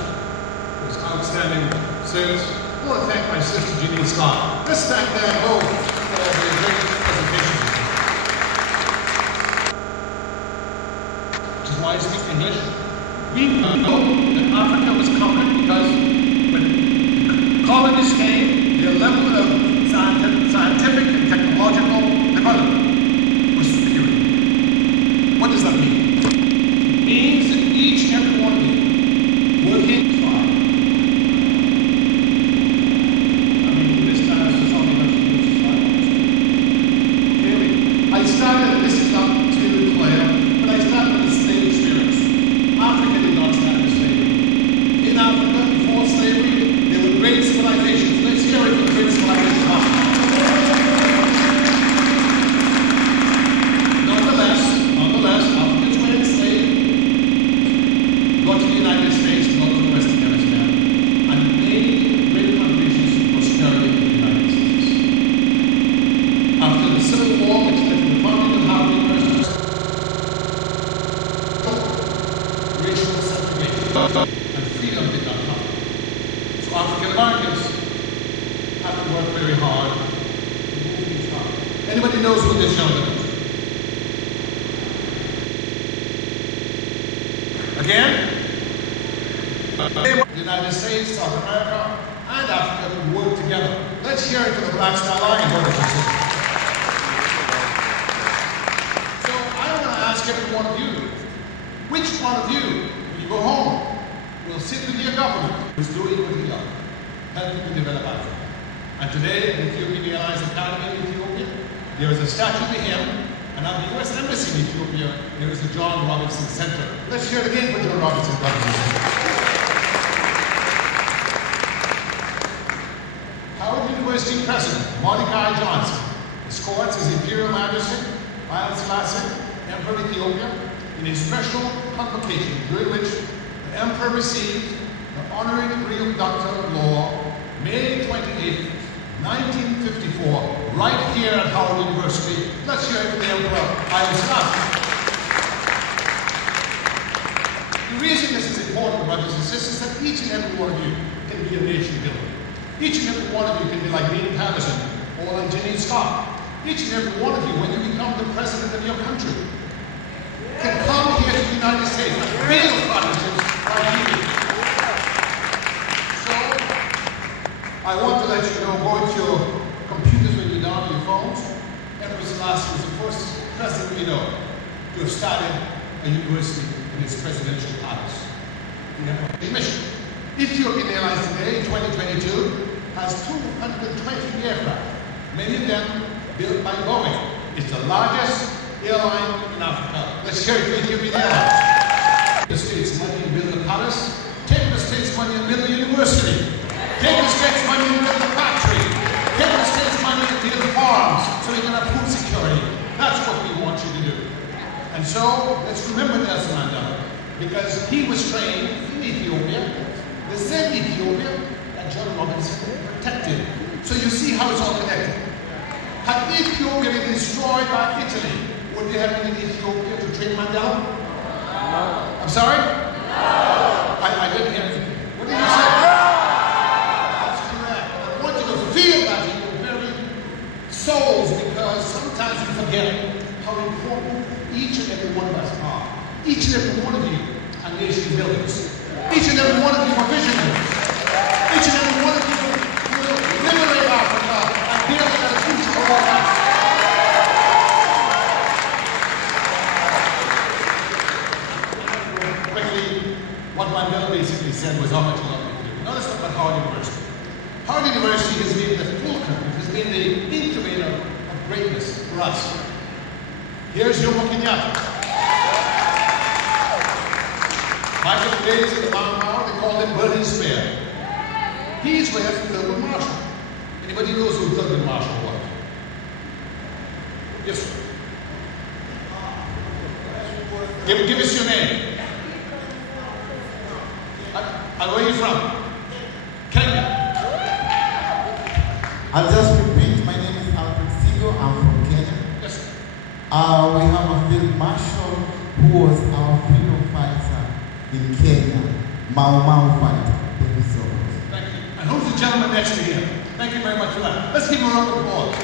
for his outstanding service. I want to thank my sister Jeanine Scott. Let's thank them both for their great presentation. Which is why I speak English. We know that Africa was conquered because when colonists came, their level of scientific and technological development was superior. What does that mean? It means that each and every one of you working hard. I mean, this time it's just only much okay, I started, this is not too clear, but I started with the slave experience. Africa did not start with slavery. In Africa, before slavery, there were great civilizations. Let's hear it for the great civilizations of Africa. Nonetheless, Africans were enslaved, got to the United States, got to the Western Hemisphere, and made great contributions to prosperity in the United States. After the Civil War, which led to the founding of Howard University, racial segregation and freedom did not come. So African Americans have to work very hard to move things on. Anybody knows who this gentleman is? Again? The United States, South America, and Africa could work together. Let's hear it for the Black Star Line, brothers and sisters. So I want to ask every one of you, which one of you, when you go home, will sit with your government who's doing what he does, helping to develop Africa? And today, at the Ethiopian Airlines Academy in Ethiopia, there is a statue to him, and at the U.S. Embassy in Ethiopia, there is the John Robinson Center. Let's hear it again for John Robinson, brothers and sisters. Howard University President Mordecai Johnson escorts His Imperial Majesty Haile Selassie, Emperor of Ethiopia, in a special convocation during which the Emperor received the honorary degree of Doctor of Law May 28, 1954, right here at Howard University. Let's hear it for the Emperor Haile Selassie. The reason this is important, brothers and sisters, is that each and every one of you can be a nation builder. Each and every one of you can be like Dean Patterson or like Jeanine Scott. Each and every one of you, when you become the president of your country, can come here to the United States, build partnerships like you do. So, I want to let you know, go into your computers when you're down on your phones. Emperor Selassie was the first president we know to have started a university in his presidential palace. The Emperor's mission. Ethiopian Airlines today, in 2022, has 220 aircraft, many of them built by Boeing. It's the largest airline in Africa. Let's hear it for Ethiopian Airlines. The state's money to build a palace. Take the state's money and build a university. Take the state's money and build a factory. Take the state's money and build farms so you can have food security. That's what we want you to do. And And so, let's remember Nelson Mandela, because he was trained in Ethiopia, the same Ethiopia that John Robinson protected. So you see how it's all connected. Had Ethiopia been destroyed by Italy, would they have been in Ethiopia to train Mandela? No. I'm sorry? No. I didn't hear anything. What did you say? That's correct. I want you to feel that in your very souls, because sometimes we forget how important each and every one of us are. Each and every one of you are nation builders. Each and every one of you are visionaries. Each and every one of you will liberate Africa and build a future for all of us. Quickly, what Mandela basically said was how much love we do. Now let's talk about Howard University. Howard University has been the fulcrum, has been the incubator of greatness for us. Here's Jomo Kenyatta. Back in the days of the Mount Power, they called him Burning Spear. He's with Thurgood Marshall. Anybody knows who Thurgood Marshall was? Yes, sir. Give us your name. And where are you from? Kenya. I'll just repeat, my name is Alfred Sigo, I'm from Kenya. Yes, sir. We have a field marshal who was our freedom fighter in Kenya, Mau Mau fighter. Thank you so much. Thank you. And who's the gentleman next to him? Thank you very much for that. Let's give him a round of applause.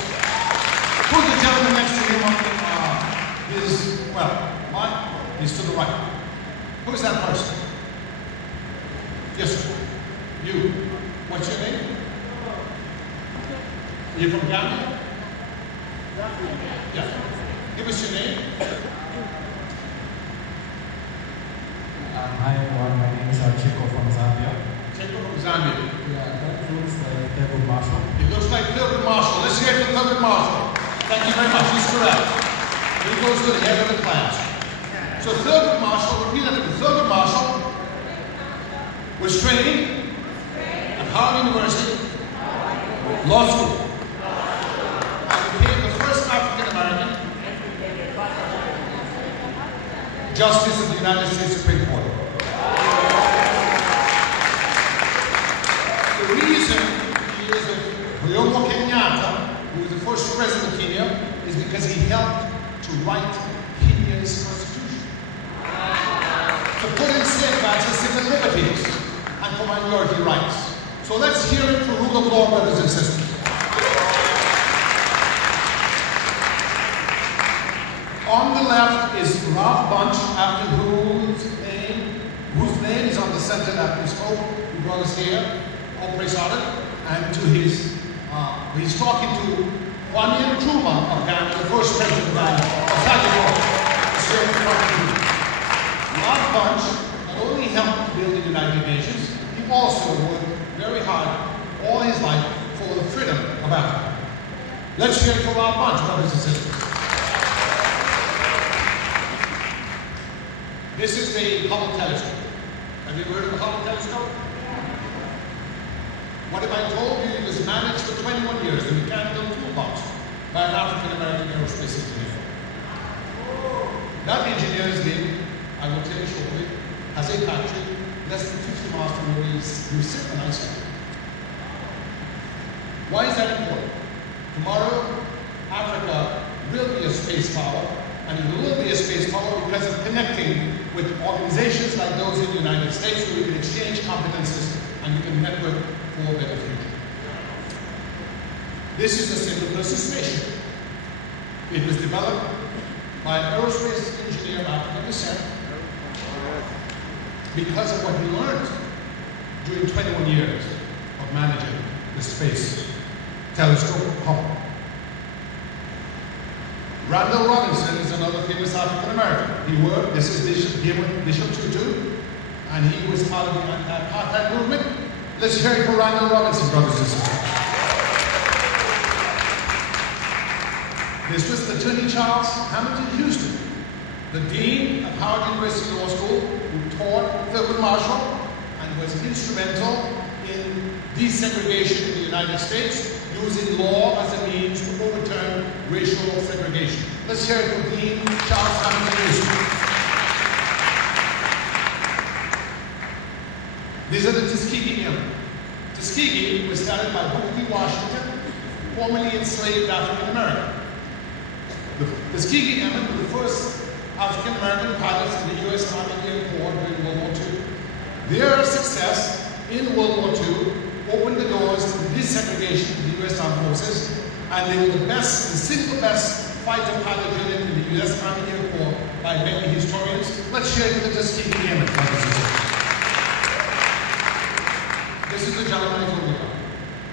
Who's the gentleman next to him? He's to the right. Who is that person? Yes, sir. You. What's your name? Are you from Ghana? Yeah. Give us your name. Hi everyone, my name is Chico from Zambia. Chico from Zambia. Yeah, that looks like Thurgood Marshall. It looks like Thurgood Marshall. Let's hear it from Thurgood Marshall. Thank you very much. He's correct. He goes to the head of the class. So Thurgood Marshall, repeat after me. Thurgood Marshall was trained at Howard University Law School. And became the first African American Justice of the United States Supreme Court. The reason he is with Jomo Kenyatta, who was the first president of Kenya, is because he helped to write Kenya's constitution. To put in safeguards for civil liberties and for minority rights. So let's hear it for rule of law, brothers and sisters. On the left is Ralph Bunch, after whose name is on the center that we spoke, who brought us here, all praise honor, and to his, he's talking to Kwame Nkrumah of Ghana, the first president of Ghana, Ralph Bunch not only helped build the United Nations, he also worked very hard all his life for the freedom of Africa. Let's hear it for Ralph Bunch, brothers and sisters. This is the Hubble telescope. Have you heard of the Hubble telescope? What have I told you? It was managed for 21 years, the mechanical toolbox, by an African-American aerospace engineer. That engineer's name, I will tell you shortly, has a factory less than 50 miles from where you sit and I sit. Why is that important? Tomorrow, Africa will be a space power, and it will be a space power because of connecting with organizations like those in the United States where we can exchange competences and we can network for a better future. This is the Synchronous Spaceship. It was developed by an aerospace engineer of African descent because of what he learned during 21 years of managing the space telescope Hubble. Randall Robinson is another famous African American. He worked, this is Bishop Tutu, and he was part of the anti-apartheid movement. Let's hear it for Randall Robinson, brothers and sisters. This was Attorney Charles Hamilton Houston, the Dean of Howard University Law School, who taught Thurgood Marshall and was instrumental in desegregation in the United States. You using law as a means to overturn racial segregation. Let's hear it from Dean Charles Hamilton. These are the Tuskegee Airmen. Tuskegee was started by Booker T. Washington, formerly enslaved African American. The Tuskegee Airmen were the first African American pilots in the U.S. Army Air Corps during World War II. Their success in World War II opened the doors to desegregation of the U.S. Armed Forces, and they were the best, the single best fighter pilot unit in the U.S. Army Air Corps by many historians. Let's share it with the Tuskegee Airmen, brothers and sisters. This is the gentleman I told you about,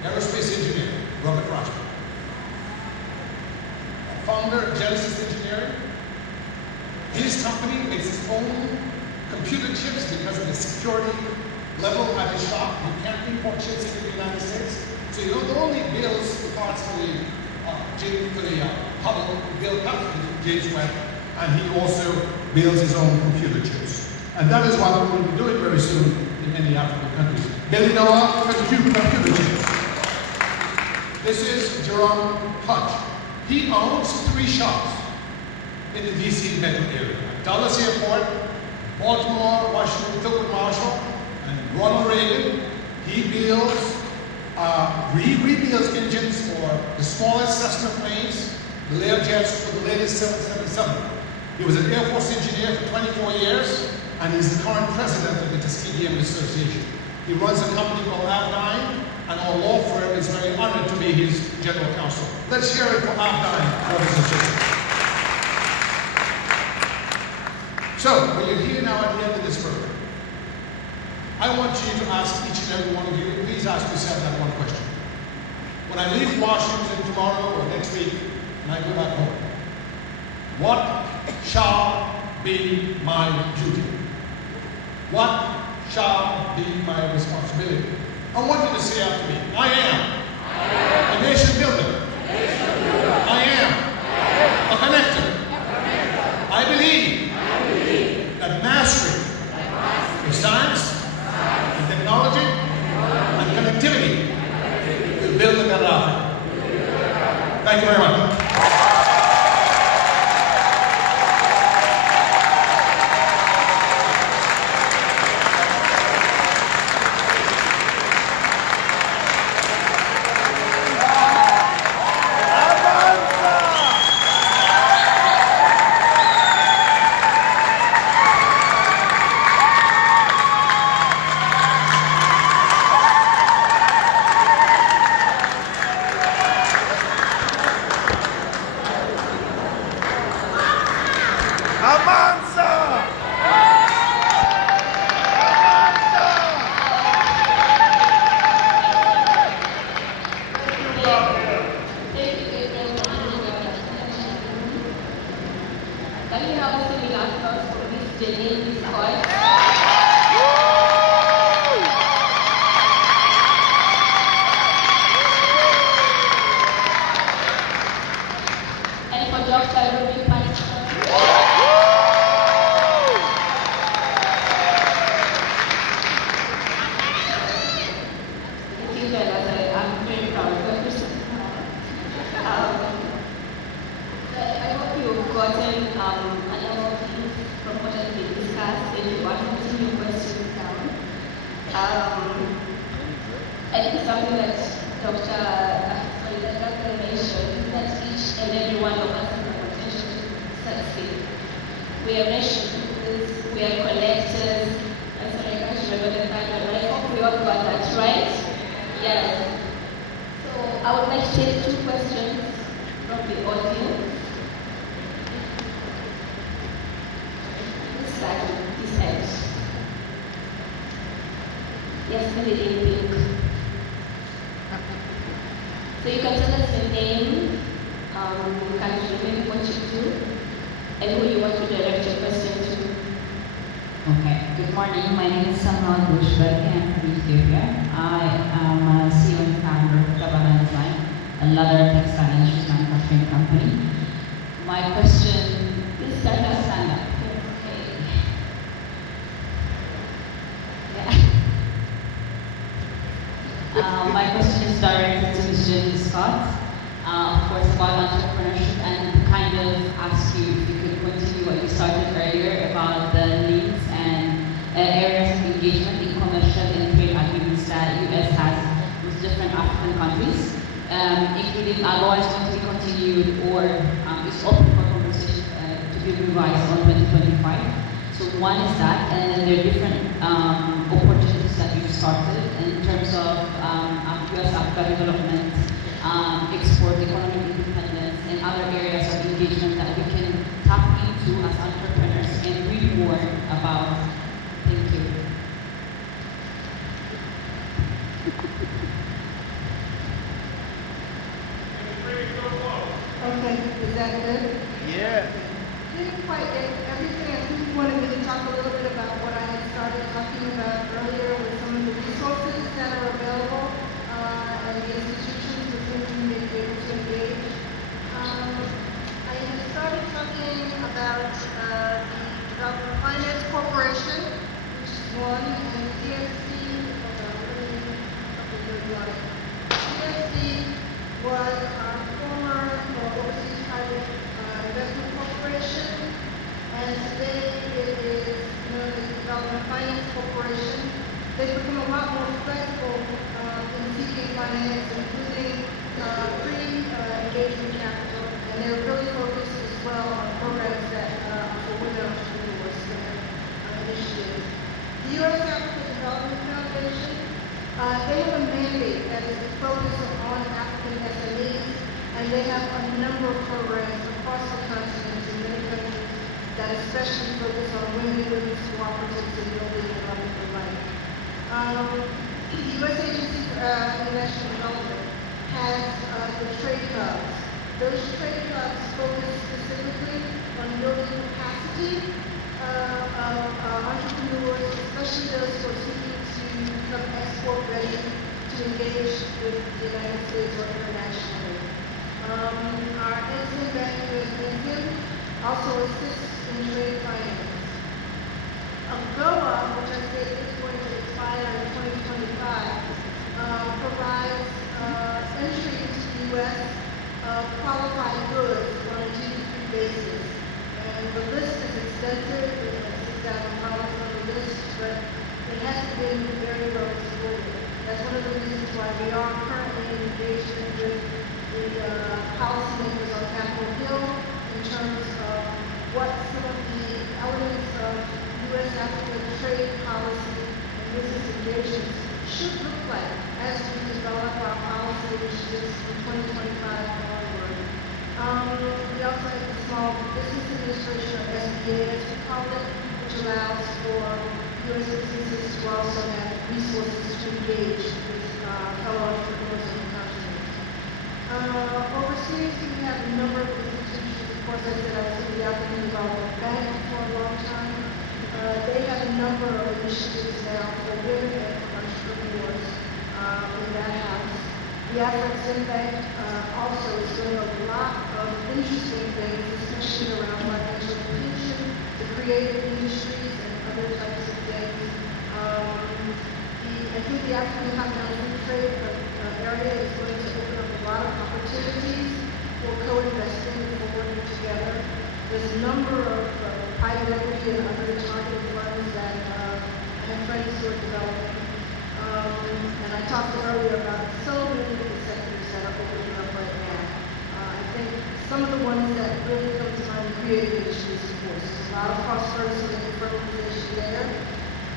aerospace engineer, Robert Roger. Founder of Genesis Engineering. His company makes its own computer chips because of the security level at his shop. You can't import chips into the United States. So he not only builds parts for the Hubble, he builds parts for James Webb, and he also builds his own computer chips. And that is what we will be doing very soon in many African countries. Building our computer chips. This is Jerome Hodge. He owns 3 shops in the DC metro area. Dallas Airport, Baltimore, Washington, Thurgood Marshall, and Ronald Reagan. He builds, rebuilds engines for the smallest Cessna planes, the Learjets for the latest 777. He was an Air Force engineer for 24 years, and he's the current president of the Tuskegee Airmen Association. He runs a company called Avnine, and our law firm is very honored to be his general counsel. Let's hear it for Avnine, brothers and sisters. So, when you're here now at the end of this program, I want you to ask each and every one of you, please ask yourself that one question. When I leave Washington tomorrow or next week, and I go back home, what shall be my duty? What shall be my responsibility? I want you to say after me, I am a nation builder. I am a connector. I believe that mastery of science and technology and connectivity will build a better Africa. Thank you very much. So you can tell us your name, country, what you do, and who you want to direct your question to. Okay, good morning. My name is Samal Bushberg. I'm from Ethiopia. I am a CEO and founder of Tabana Design, a leather textile and shoes manufacturing company. My question, Please stand up. okay. My question is directed to Ms. Jenny Scott. Scott. Of course, about entrepreneurship and kind of ask you if you could continue what you started earlier about the needs and areas of engagement in commercial and trade agreements that U.S. has with different African countries, including otherwise going to be continued or it's open for conversation to be revised on 2025. So one is that, and then there are different opportunities that you've started in terms of U.S. Africa development, export, economic independence, and other areas of engagement that we can tap into as entrepreneurs and read more about. Thank you. Okay, is that good? Yeah. Didn't quite get everything. I think you wanted me to talk a little bit about what I had started talking about earlier with some of the resources that are available and the institutions with whom we may be able to engage. I had started talking about the Development Finance Corporation, which is one, and the DFC, DFC was our former overseas private investment corporation, and today it is known as Development Finance Corporation. They've become a lot more flexible in seeking finance, including pre-engagement capital, and they're really focused as well on programs that for women entrepreneurs and initiatives. The U.S. Africa Development Foundation, they have a mandate that is to focus on African SMEs, and they have a number of programs across the continent in many countries that especially focus on women, women's cooperatives, and building economic life. The U.S. Agency for International Development has the trade hubs. Those trade hubs focus specifically on building capacity of entrepreneurs, especially those who are seeking to become export ready to engage with the United States or internationally. Our Exim Bank, U.S. Exim, also assists in trade finance. AGOA, which I said is going to expire in 2025, provides entry into the U.S. of qualified goods on a duty-free basis. And the list is extensive, it's got products on the list, but it hasn't been very well explored. That's one of the reasons why we are currently in engagement with the policymakers on Capitol Hill in terms of what some of the elements of U.S. Africa trade policy and business engagements should look like as we develop our policy initiatives from 2025 onward. We also have the Small Business Administration, or SBA as we call it, which allows for U.S. businesses to also have resources to engage with fellow entrepreneurs on the continent. Overseas, we have a number of institutions. Of course, I said I was in the African Development Bank for a long time. They have a number of initiatives now for women and for entrepreneurs in that house. The Afro-Exim Bank also is doing a lot of interesting things, especially around financial inclusion, the creative industries, and other types of things. I think the African Continental Trade area is going to open up a lot of opportunities for co-investing and for working together. There's a number of private equity and other targeted funds that I have friends who are developing. And I talked earlier about so many of the sectors that are opening up right now. I think some of the ones that really come to mind, creative industries, of course. There's a lot of cross-fertilization and fertilization there.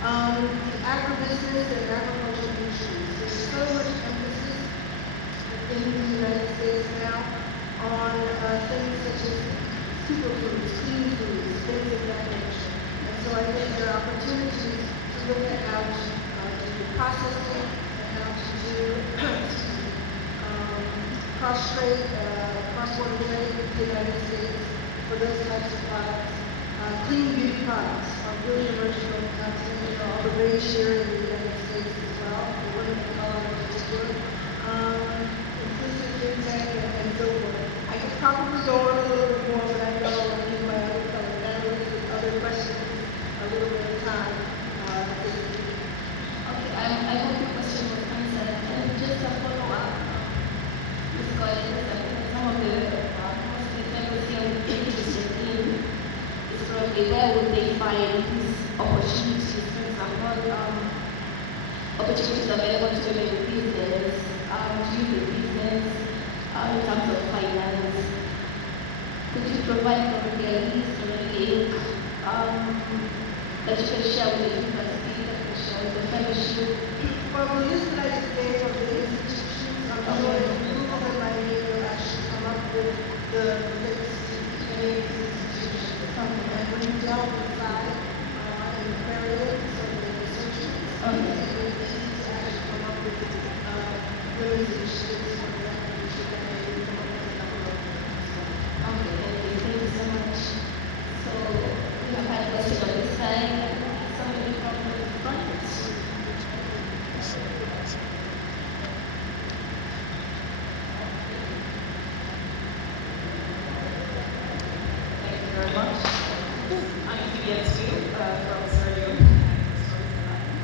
The agribusiness and agricultural industries. There's so much emphasis in the United States now on things such as superfoods, clean foods, things of that nature. And so I think there are opportunities to look at how to do processing and how to do cross-trade, cross-border trade with the United States for those types of products. Clean beauty products are really emerging on the continent. All the race here in the United States as well, for women of color in particular. Inclusive food tech and so forth. I could probably go on a little bit more, but I know I'll leave my other panelists with other questions a little bit of time. Okay, I hope your question was answered. And just a follow-up, Ms. provide these opportunities, for example, opportunities available to women in business, youth in business, in terms of finance. Could you provide them with a list or a link that you can share with the university, that you can share with the fellowship? Well, the list that I just gave of the institutions, I'm sure if you Google them by name, you'll actually come up with the links to any of these institutions. And when you delve inside and query it, so the researchers, it will be easy to actually come up with women's initiatives, for example, you should have maybe come up with a couple of them as well. Okay, thank you so much. So, we have had a question on this side, somebody from the front. Thank you very much. I'm PBS2 from Sergio.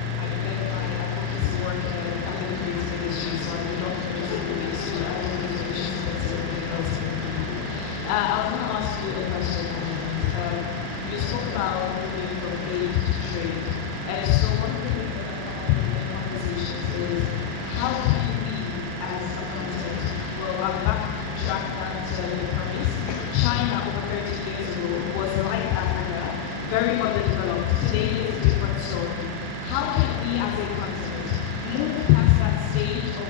I identify advocacy work and family creative issues, so I do not contribute to advocacy issues, but certainly else. I was going to ask you a question. You spoke about moving from aid to trade. And so one of the things that I come up with in conversations is how can we, as a concept, well, I'm back to the premise. China over 30 years ago was like Africa, very underdeveloped. Today is a different story. How can we, as a continent, move past that stage of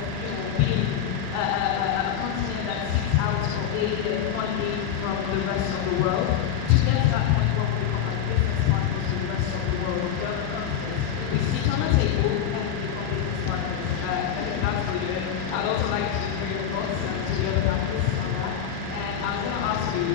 being a continent that seeks out for aid and funding from the rest of the world to get to that point where we become like business partners with the rest of the world, the other continents? We sit on a table and we become business partners. I think that's what you're doing. I'd also like to hear your thoughts to the other panelists on that. And I was going to ask you,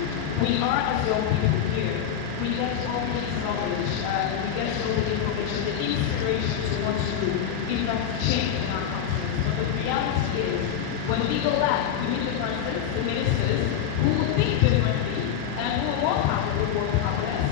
we are as young people here, we get all this knowledge, we get all the information, the inspiration to want to do, in fact, change in our continent. But the reality is, when we go back, we meet the presidents, the ministers, who will think differently, and who will work powerless.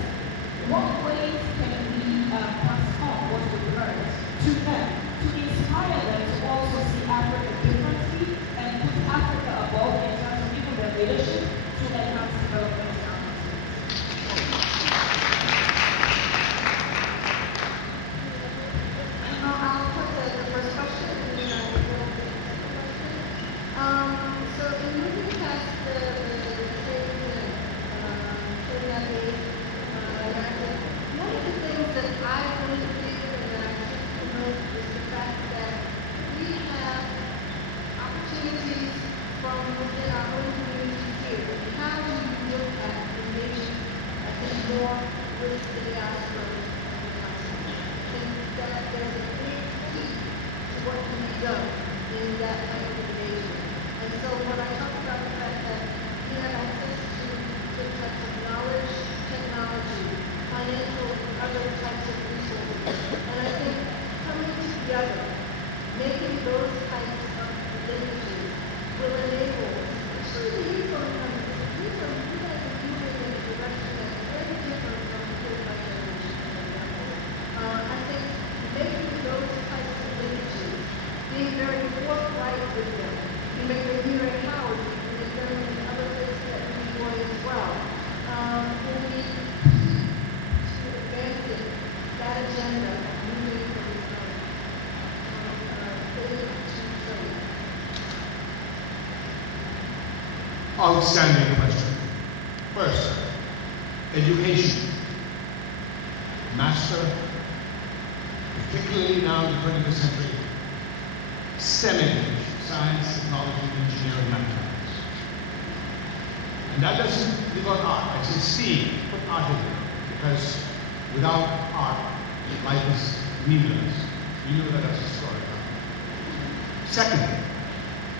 What ways can we pass on what we've learned to them, to inspire them to also see Africa differently, and put Africa above in terms of even their leadership to enhance development in our continent? I'll put the first question and then I will go to the second question. So in moving past the trade and one of the things that I really believe in that I should promote is the fact that we have opportunities from within our own communities here. How do you look at engaging more with the diaspora of the country? And that there's a big key to what can be done in that kind of engagement. And so when I talk about the fact that we have access to different types of knowledge, technology, financial, and other types of resources, and I think coming together, making those types of linkages will enable, especially the youth on campus, you guys are moving in a direction that's very different from the kids my generation, for example. I think making those types of linkages, being very forthright with them, you make them here at Howard, you make them in other places that we enjoy as well, will be key to advancing that agenda of moving from aid to trade. Outstanding question. First, education. Master, particularly now in the 20th century, STEM education, science, technology, engineering, mathematics. And that doesn't live on art. I say see, put art in there. Because without art, life is meaningless. You know that as a story. Second,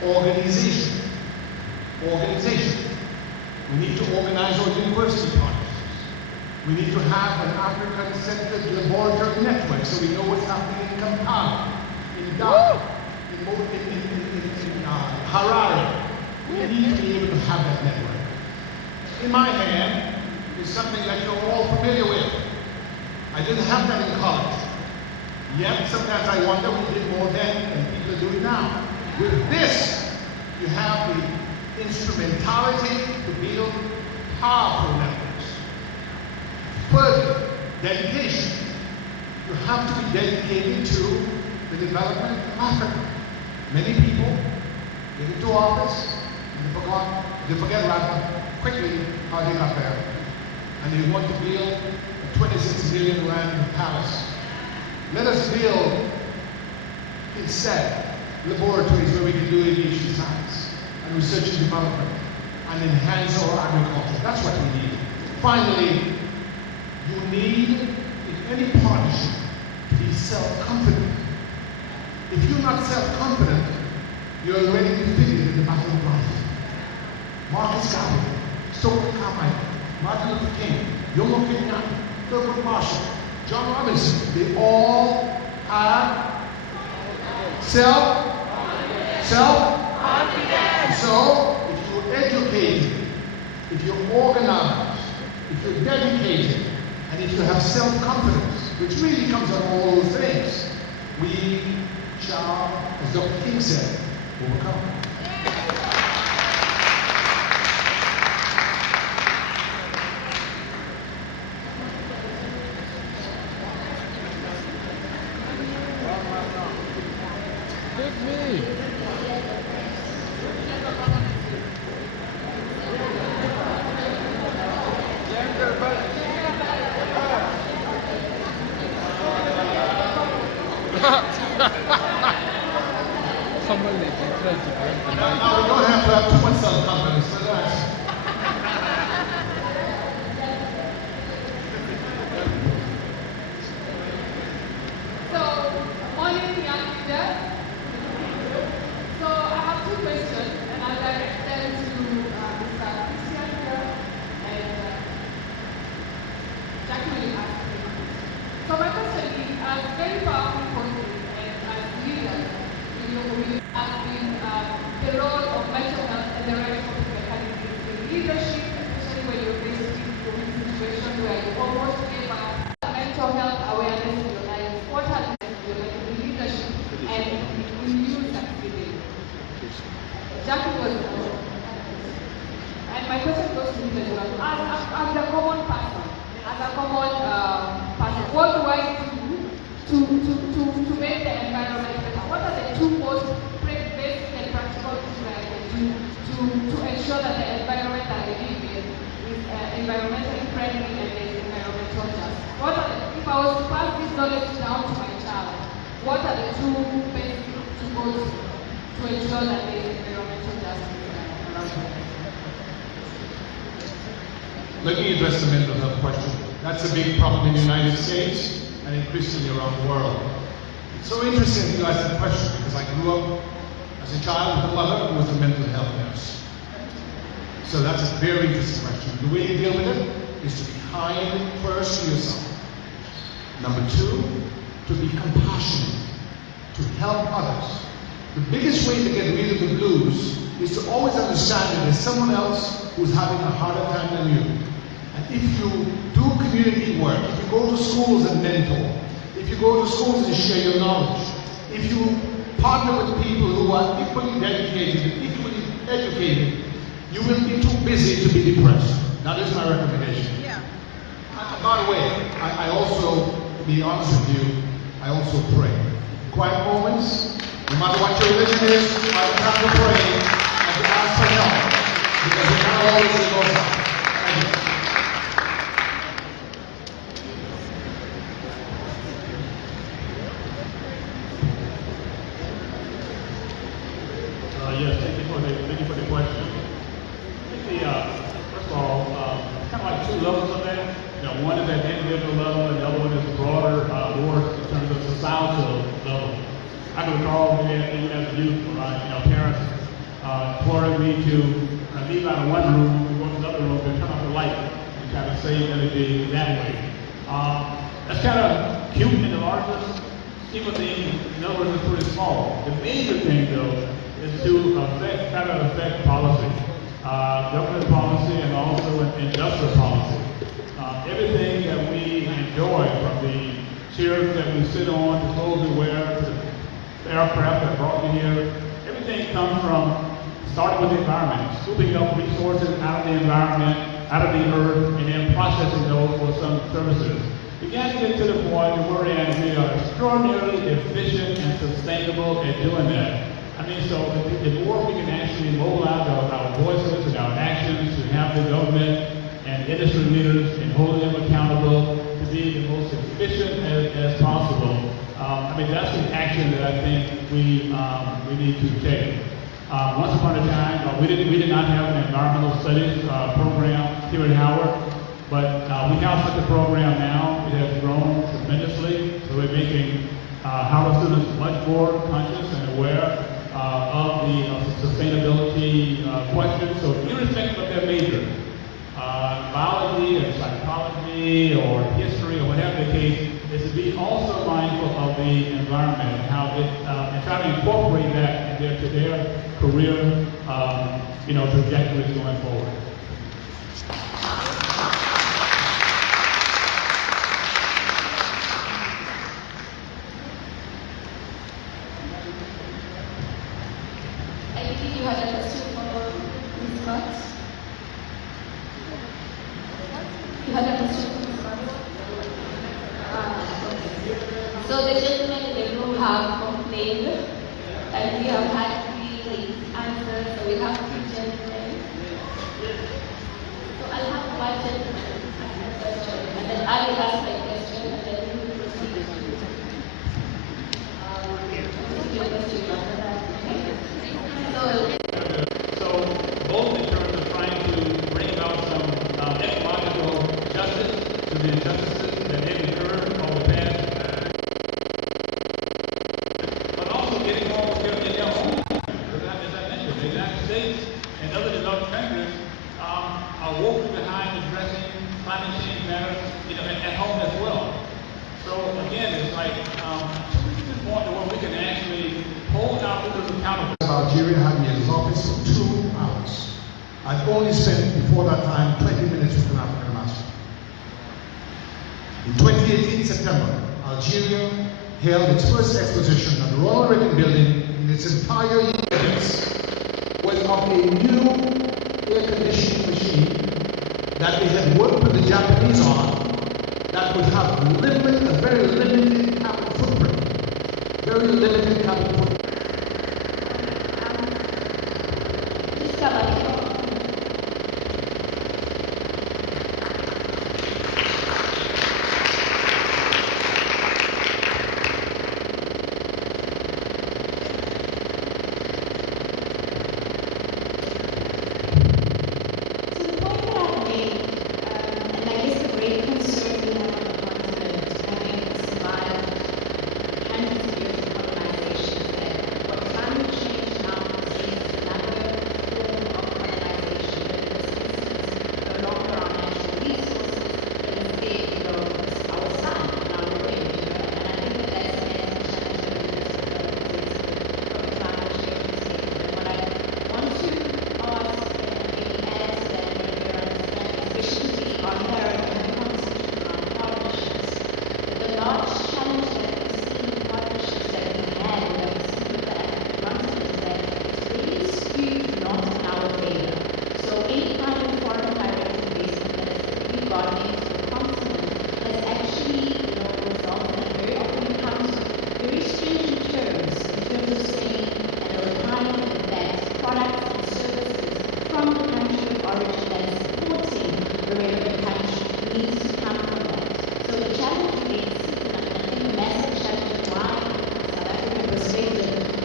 organization. Organization. We need to organize our university partnerships. We need to have an African-centered laboratory network so we know what's happening in Kampala, in Dhaka, in Harare. We need to be able to have that network. In my hand is something that you're all familiar with. I didn't have that in college. Yet sometimes I wonder we did more then than people are doing now. With this, you have the instrumentality to build powerful networks. Further, dedication. You have to be dedicated to the development of Africa. Many people get into office and they forget rather quickly how they got there. And they want to build a 26 billion rand palace. Let us build instead laboratories where we can do aviation science and research and development and enhance our agriculture. That's what we need. Finally, you need in any partnership to be self-confident. If you're not self-confident, you're already defeated in the battle of life. Marcus Garvey, Stokely Carmichael, Martin Luther King, Jomo Kenyatta, Thurgood Marshall, John Robinson, they all had self-confidence. So, if you're educated, if you're organized, if you're dedicated, and if you have self-confidence, which really comes out of all those things, we shall, as Dr. King said, overcome. Pick me. Now we don't have to have too much self-confidence, relax. So, morning, young leaders. So, I have two questions, and I'll direct them to Mr. Christian here and Jackie will ask me. So, my question is, as very powerful forces and as leaders in your community, has been the role of mental health and the right of mechanisms in leadership, especially when you're facing situations where you almost give up mental health awareness in your life. What has been your leadership and in you succeeding? Jackie was, and my question goes to him as well. As a common person, what do I do to make the environment better? What are the two most basic and practical things that I can do to ensure that the environment that I live in is environmentally friendly and is environmental just? If I was to pass this knowledge down to my child, what are the two basic tools to ensure that there is environmental justice around me? Let me address the mental health question. That's a big problem in the United States and increasingly around the world. It's so interesting you ask that question because I grew up as a child with a mother who was a mental health nurse. So that's a very interesting question. The way you deal with it is to be kind first to yourself. Number two, to be compassionate, to help others. The biggest way to get rid of the blues is to always understand that there's someone else who's having a harder time than you. And if you do community work, if you go to schools and mentor, if you go to schools and share your knowledge, if you partner with people who are equally dedicated and equally educated, you will be too busy to be depressed. That is my recommendation. Yeah. By the way, I also, to be honest with you, I also pray. Quiet moments, no matter what your religion is, I have to pray and to ask for help because we cannot always live on time. Thank you. Yes, thank you for the question. I think first of all, kind of like two levels of that. One is at the individual level, and the other one is broader, more in terms of societal level. I can recall even as a youth, parents imploring me to leave out of one room and go to another room and turn off the light and kind of save energy that way. That's kind of cute in the larger scheme of things. In other words, it's pretty small. The major thing, though, is to affect policy, government policy, and also industrial policy. Everything that we enjoy, from the chairs that we sit on, the clothes we wear, to the aircraft that brought me here, everything comes from starting with the environment, scooping up resources out of the environment, out of the earth, and then processing those for some services. began to get to the point where we are extraordinarily efficient and sustainable at doing that. I mean, so the more we can actually mobilize our voices and our actions to have the government and industry leaders and holding them accountable to be the most efficient as possible. I mean, that's the action that I think we need to take. Once upon a time, we did not have an environmental studies program here at Howard, but we have such a program now. It has grown tremendously, so we're making Howard students much more conscious and aware of the sustainability questions. So irrespective of their major, biology or psychology or history or whatever the case, is to be also mindful of the environment and how it, and try to incorporate that into their career, trajectories going forward. I believe you had a question for Ms. Scott. You had a question for Ms. Scott? So the gentlemen in the room have complained, and we have had 3 answers, so we have 2 gentlemen. So I'll have 1 gentleman ask a question, and then I will ask my question, and then we will proceed. Your question after that. So both in terms of trying to bring about some ecological justice to the injustices that they've incurred over the past, but also getting on in their own country. As I mentioned, the United States and other developed countries are woefully behind addressing climate change matters, at home as well. So again, it's like to the point where we can actually hold our leaders accountable. Algeria had me in his office for 2 hours. I'd only spent before that time 20 minutes with an African ambassador. In 2018 September, Algeria held its first exposition at the Royal Reagan Building in its entire years was of a new air conditioning machine that they had worked with the Japanese on that would have a very limited carbon footprint. Very limited carbon footprint.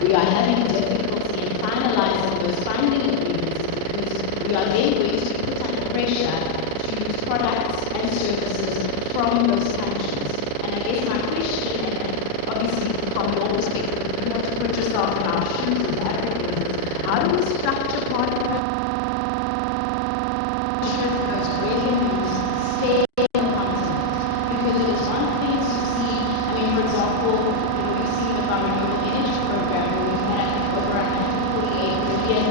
We are having difficulty in finalizing those binding agreements because we are then going to be put under pressure to use products and services from those countries. And I guess my question, and obviously from your perspective, you want to put yourself in our shoes as Africans, is how do we structure partnerships those revenues stay on the continent? Because it is one thing to see, I mean, for example, we've seen with our renewable energy program where we've had over 148 million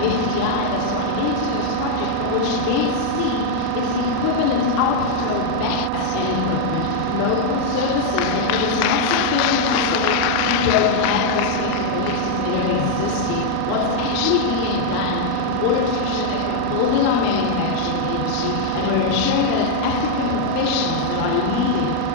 FDI that's gone into this project, but what you then see is the equivalent outflow back and equipment, local services, and it is not sufficient to say we don't have those capabilities that are existing. What's actually being done in order to ensure that we're building our manufacturing industry and we're ensuring that it's African professionals that are leading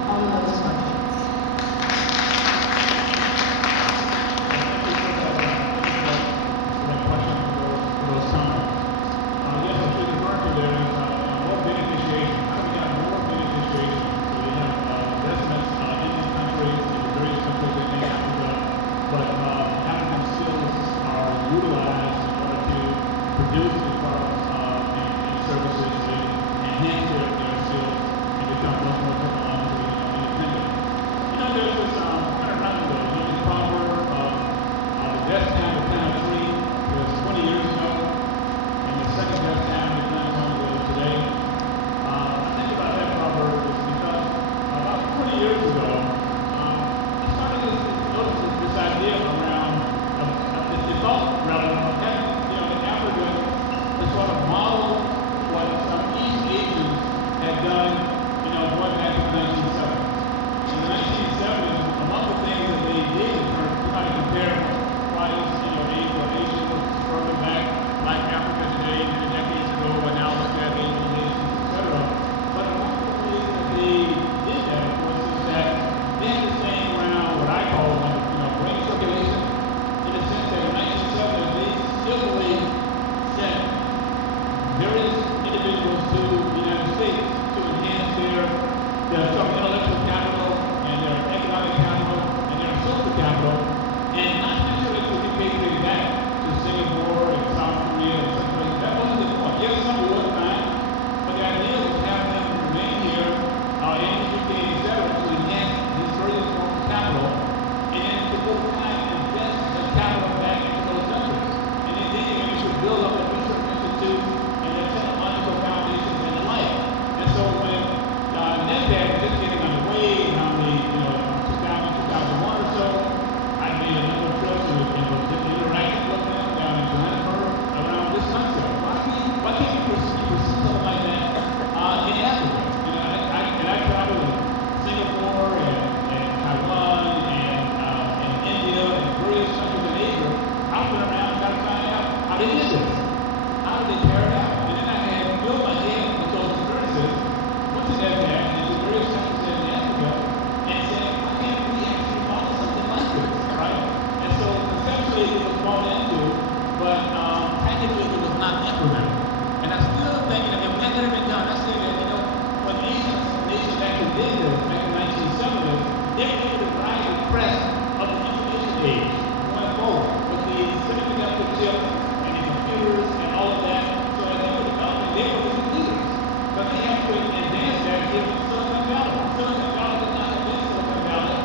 they're going to ride the crest of the information age going forward with the semiconductor chip and the computers and all of that. So as they were developing, they were the leaders. But they have to advance that here in Silicon Valley. Silicon Valley does not have been Silicon Valley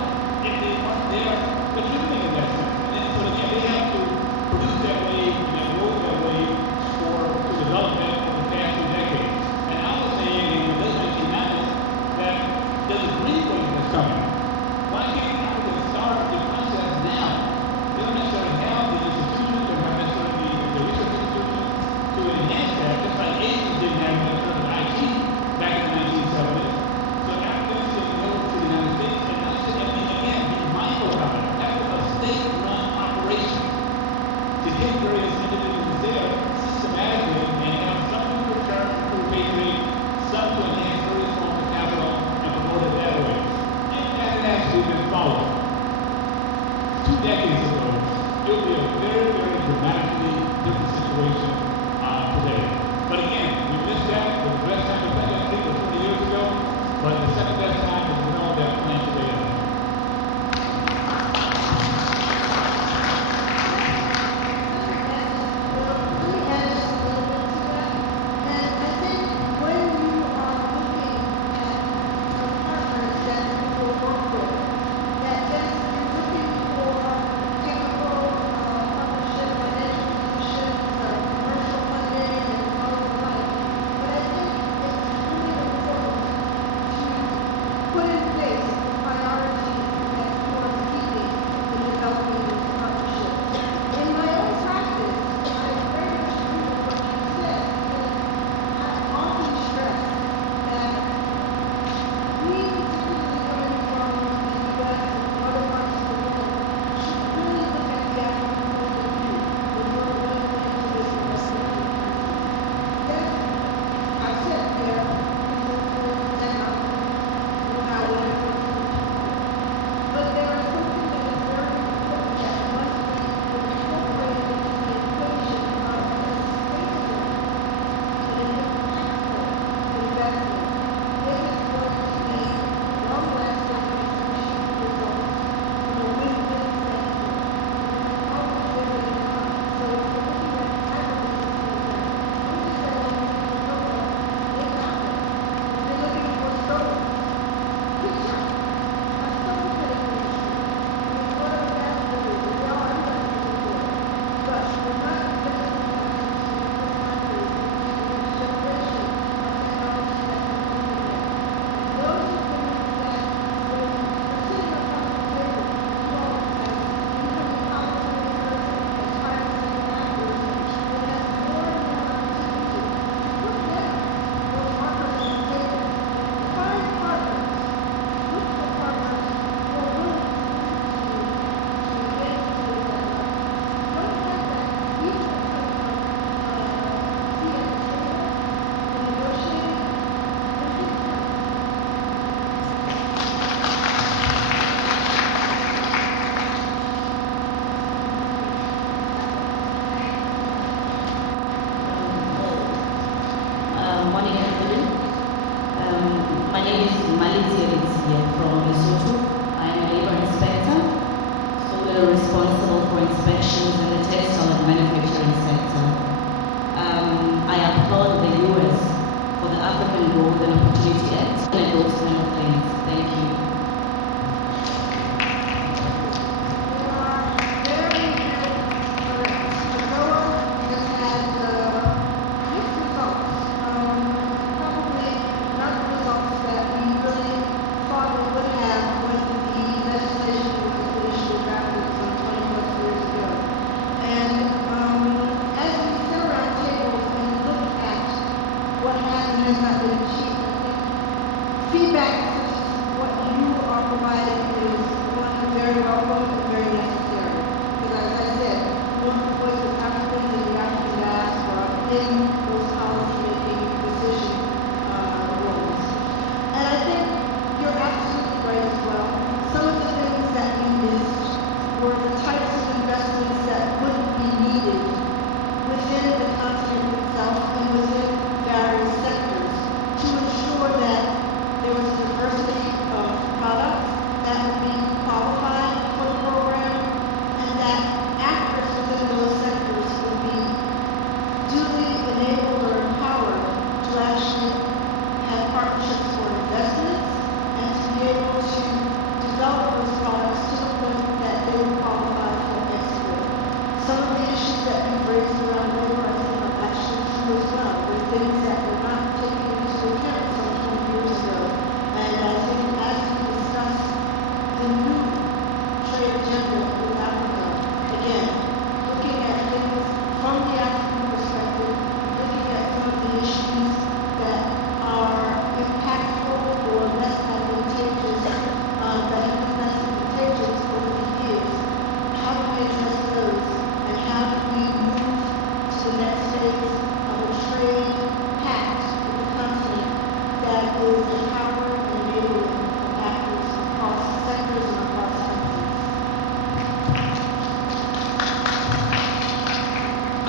if they weren't there contributing in that sense. And so again, they have to produce that wave and roll that wave for development over the past 2 decades. And I was saying in the late 1990s that there's a green wave that's coming. Why can't Africa start the process now? They don't necessarily have the institutions, they don't have necessarily the research institutions to enhance that, just like Asians didn't have in terms of IT back in the 1970s. So Africans can go to the United States and understand, and again, be mindful about it. Have a state-run operation to get various individuals there systematically and have some to return to repatriate, some to enhance various forms of capital and promote it that way. If that had actually been followed 2 decades ago, it would be a very, very dramatically different situation today. But again, we missed that. The best time to think that was 20 years ago, but the second best time is we know that plan today. Morning, everybody. My name is from Lesotho. I am a labor inspector, solely responsible for inspections in the textile and manufacturing sector. I applaud the US for the African Growth and Opportunity Act and those kind of things. Thank you. Legislation was issued back 20+ years ago.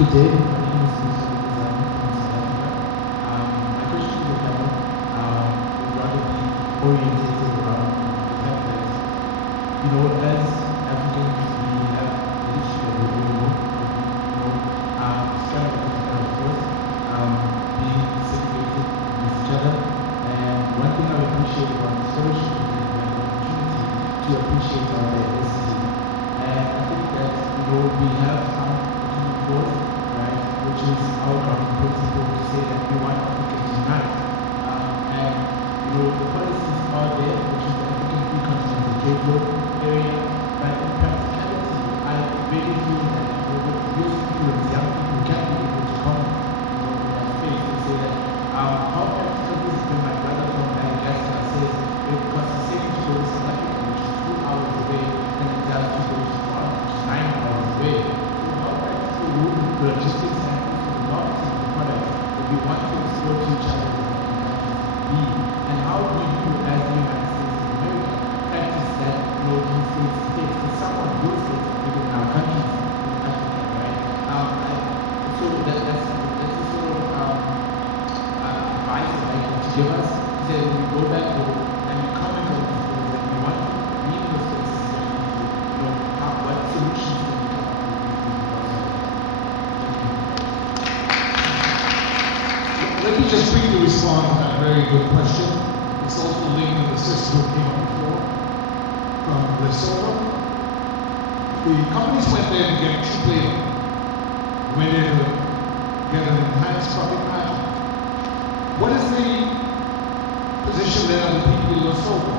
Good day. My name is Mr. Design from South Africa. My question to the panel would rather be orientated around the fact that, as Africans, we have the history of the Oyo, it's kind of difficult, of course, being segregated with each other. And one thing I appreciate about the scholarship is that we have the opportunity to appreciate our diversity. And I think that, we have some both, right, which is our grounding principle to say that we want Africa to unite. And, the policies are there, which is the African Free Continental Trade Zone area, but in practicality, I really feel that, with youth influence, young people can be able to come, in that space to say that, how practical is it when my brother from Madagascar says it costs the same to go to South Africa, which is 2 hours away, than it does to go to France, which is 9 hours away. The logistics and also the marketing of the product that we want to explore to each other be. And how do you, as the United States of America, practice that these states? Because someone will say within our countries in Africa, right? So that's the sort of advice that I can give us. Is that when we go back home and we comment on these things that we want to be in those places and what solutions can we come up with. Let me just briefly respond to that very good question. It's also linked to the sister who came up before from Lesotho. The companies went there to get cheap labor, went there to get an enhanced profit margin. What is the position then of the people in Lesotho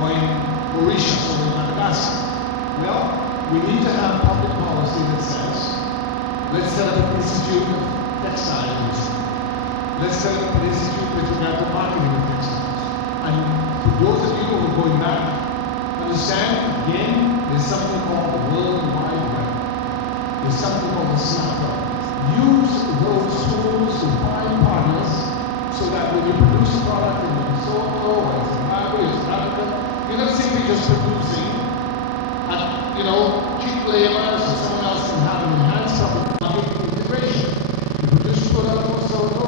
or in Mauritius or in Madagascar? Well, we need to have public policy that says, let's set up an institute of textile industry. Let's set up an institute with regard to marketing of textiles. And for those of you who are going back, understand, again, there's something called the World Wide Web. There's something called the Snapper. Use those tools to find partners so that when you produce a product in Lesotho or in Zimbabwe or South Africa, you're not simply just producing at, cheap labor so someone else can have an enhanced profit market integration. You produce product in Lesotho,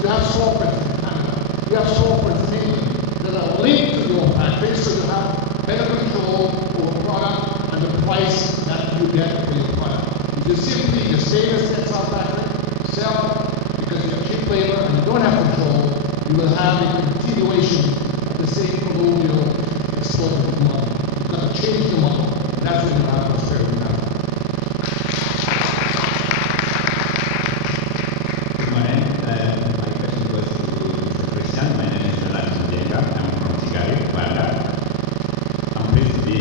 you have softwares in Canada, you have softwares in England that are linked to your factory so you have better control over product and the price that you get for your product. If you simply just stay in a textile factory, sell because you have cheap labor and you don't have control, you will have a continuation of the same colonial exploitative model. You've got to change the model. That's when you have prosperity now.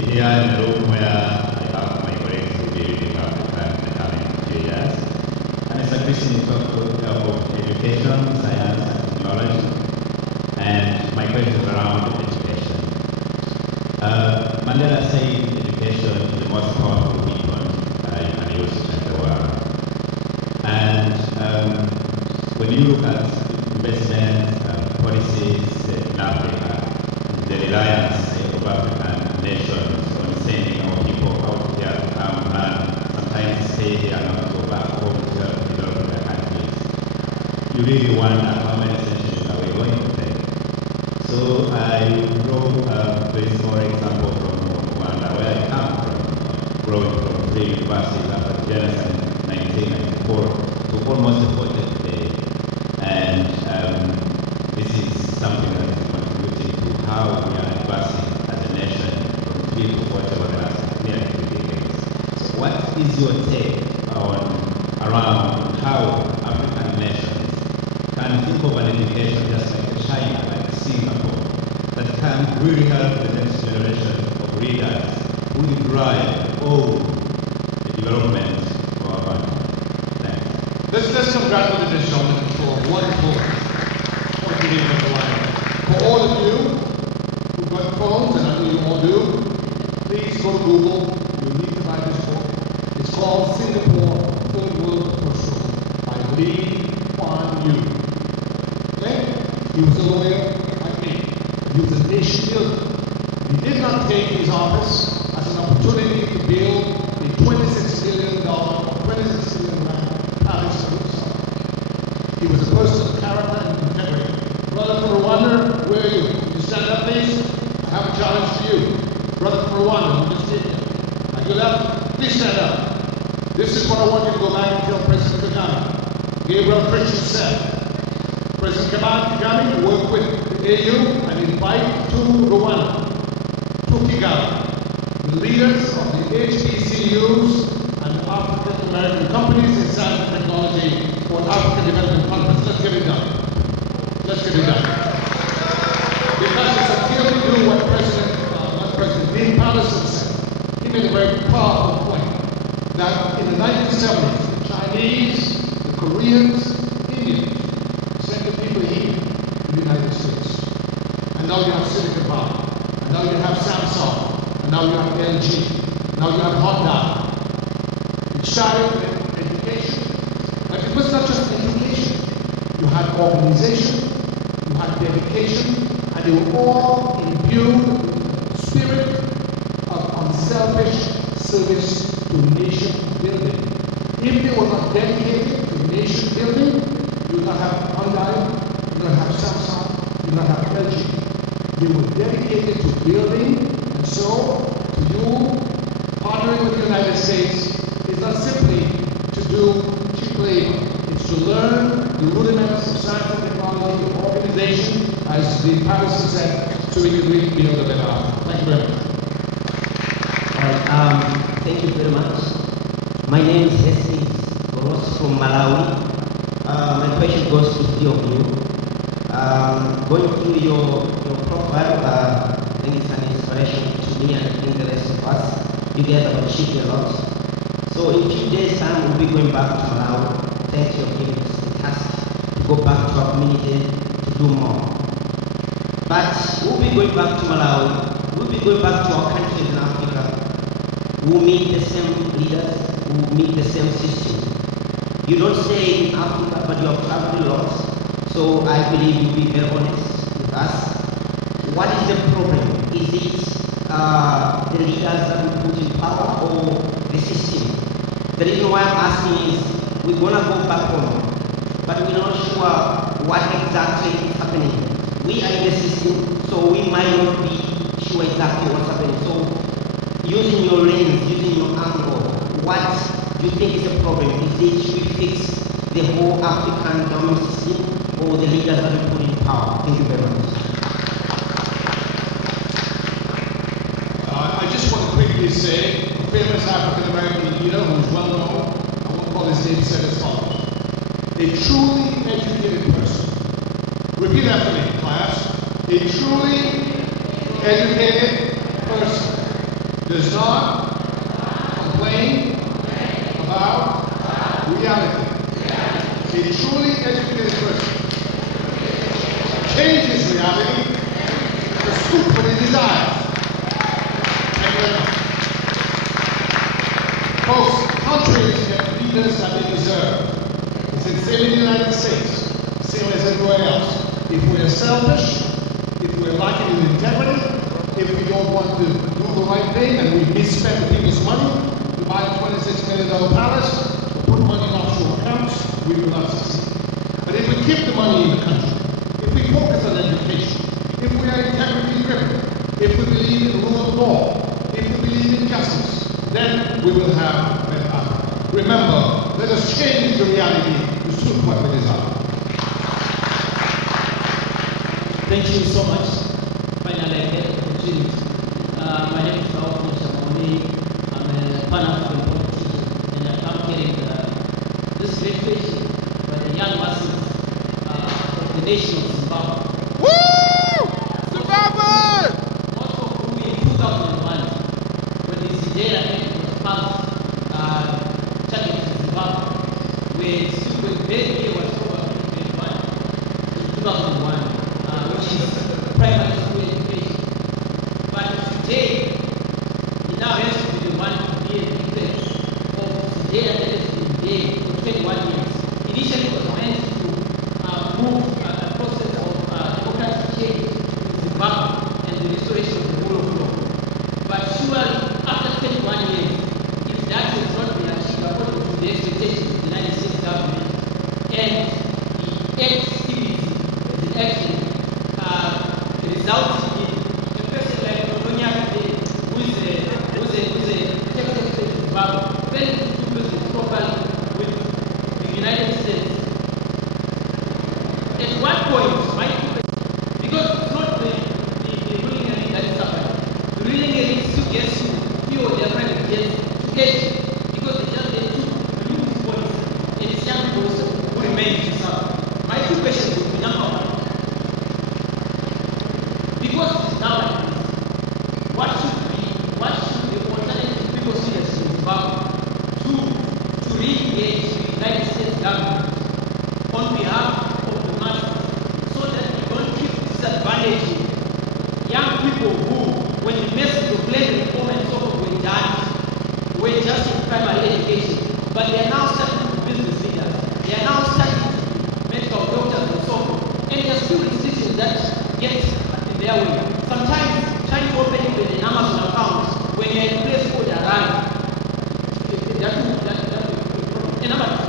Here in a room where I have my colleagues who will be reading Africa in the coming few years. And it's a question of education, science, and technology. And my question is around education. Mandela said education is the most powerful weapon you can use to change the world. And when you look at investment policies in Africa, the reliance of African nations on sending our people out there to come and sometimes stay here and not go back home to help develop their countries. You really wonder how many centuries are we going to take. So I draw a very small example from Rwanda, where I come from, growing from 3 universities after the genocide in 1994 to almost 40 today. And this is something that is contributing to how we are advancing as a nation from 3 to 40 over the last nearly 2 decades. So what is your take around how African nations can think of an education just like China, like Singapore, that can really help the next generation of leaders who will drive all the development of our country? Thanks. Let's congratulate this gentleman for a wonderful contribution of the line. For all of you who've got phones, and I know you all do, please go to Google. You need to buy this book. It's called Singapore, Third World Approach by Lee Kuan Yew. Okay? He was a lawyer like me. He was a nation builder. He did not take his office as an opportunity to build a $26 billion, $26 He was a person of character and integrity. Brother from Rwanda, where are you? Can you stand up, please? I have a challenge for you. Brother from Rwanda, who just did that. At your left, please stand up. This is what I want you to go back and tell President Kagame. Gabriel Christian said, President Kagame worked with the AU and invite to Rwanda, to Kigali, the leaders of the HBCUs and African American companies in science and technology for an African Development Conference. Let's get it done. Let's get it done. Because it's a deal to do what President Dean Patterson said. He made a very powerful point that in the 1970s, the Chinese, the Koreans, Indians sent the people here to the United States. And now you have Silicon Valley. And now you have Samsung. And now you have LG. Now you have Honda. It started with education. But it was not just education. You had organization, you had dedication, and they were all imbued with the spirit of unselfish service to nation building. If they were not dedicated to nation building, you would not have Hyundai, you would not have Samsung, you would not have LG. They were dedicated to building, and so to you, partnering with the United States is not simply to do cheap labor. It's to learn the rudiments of science and technology, of organization, as the Patterson said, so we can really build a better Africa. Thank you very much. All right, thank you very much. My name is Esquire from Malawi. My question goes to three of you. Going through your profile, I think it's an inspiration to me and I think the rest of us. You guys have achieved a lot. So in a few days' time, we'll be going back to Malawi. Thanks for giving us the task to go back to our community to do more. But we'll be going back to Malawi. We'll be going back to our countries in Africa. We'll meet the same leaders. We'll meet the same systems. You don't stay in Africa, but you have traveled a lot. So I believe you'll be very honest with us. What is the problem? Is it the leaders that we put in power or the system? The reason why I'm asking is we're gonna go back home, but we're not sure what exactly is happening. We are in the system, so we might not be sure exactly what's happening. So using your lens, using your angle, what do you think is the problem? Is it should we fix the whole African government system or the leaders that we put in power? Thank you very much. I just want to quickly say, a famous African American leader who is well known, I won't call his name, said as follows. A truly educated person. Repeat after me, class. A truly educated person does not complain about reality. A truly educated person changes reality to suit what he desires. Thank you very much. Folks, countries get leaders that they deserve. It's the same in the United States, same as everywhere else. If we're selfish, if we're lacking in integrity, if we don't want to do the right thing and we misspend people's money to buy a $26 million palace or put money in offshore accounts, we will not succeed. But if we keep the money in the country, if we focus on education, if we are integrity driven, if we believe in rule of law, if we believe in justice, then we will have better Africa. Remember, let us change the reality to suit what we desire. Thank you so much. Finally, I get the opportunity. My name is Raoul Shamoni. I'm a Pan-African politician, and I come carrying this great vision by the young masses of the nation of Zimbabwe. Woo! Zimbabwe! Also, who in 2001, when the Zidera Act was passed, targeted Zimbabwe, where Super Day was over 2001, which is primary school education. But today, he now has to be the one to be a victim of the day for 21 years. Initially, it was meant to move a process of democratic change in Zimbabwe and the restoration of the rule of law. But surely, after 21 years, if that has not been achieved according to the expectations of the United States government and the activism as an action resulted in a person like Otonya today, who's a Texas in Zimbabwe, very good business properly with the United States. At one point, my people, because it's not the ruling elite that is suffering, the ruling elite still gets to feel their friends to get because they just get to remove this policy and it's young people who remain to suffer. My two questions would be number one. Because it's now like this, what should the alternative people students in Zimbabwe do to re-engage the United States government on behalf of the masses so that we don't keep disadvantaging young people who, when the message of land reform and so forth were done, were just in primary education, but they are now starting to be business leaders. They are now starting to be medical doctors and so forth. And there are still institutions that get in their way. Sometimes trying to open even an Amazon account when you're in a place called Iran, that's a problem. And number two,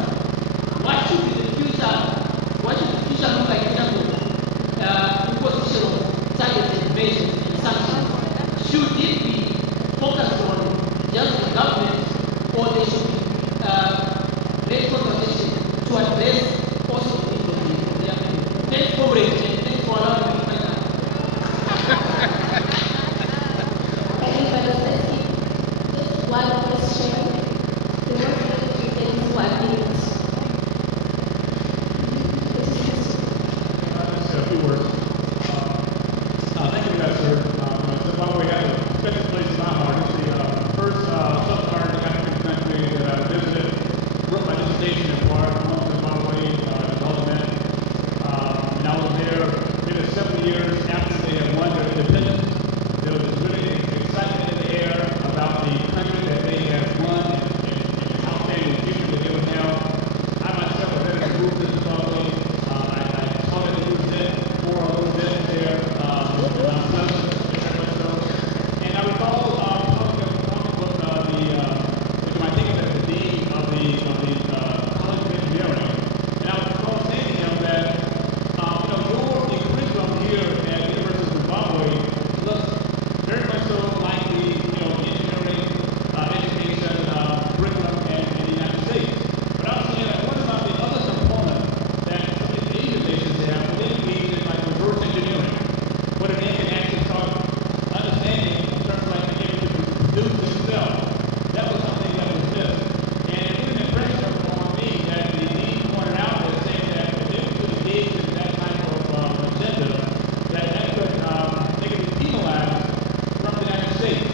what should be the future? What should the future look like in terms of imposition of targeted invasions and sanctions? Should it be focused on just the government, or there should be great conversation to address also the needs of the people? Thanks for raising and thanks for allowing me to find out. Everybody says just one question. The most important thing is 1 minute. Just a few words. Thank you for that, sir. Zimbabwe has a special place in my heart. It's the first sub-Saharan African country that I visited. Wrote my dissertation in part on Zimbabwe, development. And I was there maybe 7 years after they had won their independence. There was this really excitement in the air about the country that they had won and the outstanding future that they would have. I myself have been in moved to Zimbabwe. I taught at the university for a little bit there, and I'm pleasant, very much so. And I recall talking with what you might think of as the dean of the College of Engineering, and I recall saying to him that the curriculum here at the University of Zimbabwe looks very much so like the engineering education curriculum in the United States. But I was saying that what about the other component that some of these Asian nations have when they engage in like reverse engineering, where they can actually start understanding in terms of like being able to produce themselves. That was something that was missed. And it was an impression on me that the dean pointed out that saying that if they were to engage in that type of agenda, that could they could be penalized from the United States.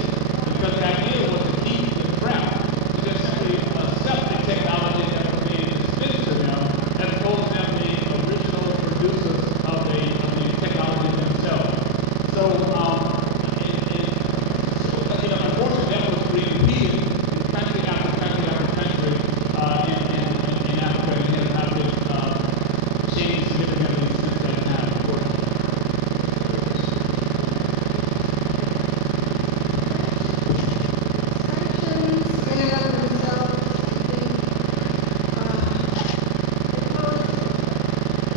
Because the idea was to keep the threat to just simply accept the technology that was being dispensed to them, as opposed to them being original producers of the technology themselves. So, unfortunately, that was being repeated in country after country after country in Africa, and it has not been changed significantly since that time, unfortunately. Sanctions in and of themselves,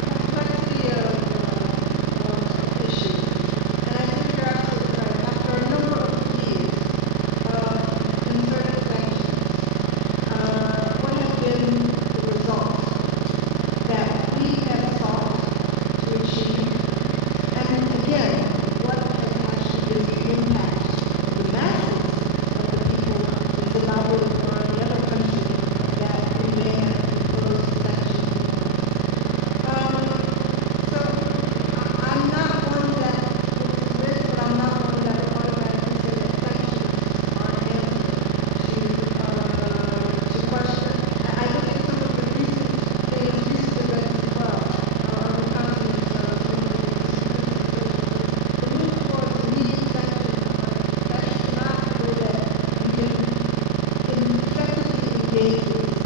complexity of issues. And I think you're absolutely right. After a number of years of concerted sanctions, what have been the results that we have sought to achieve? And again, what has actually been the impact of the masses of the people in Zimbabwe or the other countries that we may have imposed sanctions on? So I'm not one that looks at this, but I'm not one that would automatically say that sanctions are an answer to question. I look at some of the recent things, recent events as well, on the continent, the move towards immediate sanctions, that's not the way that you can effectively engage with this.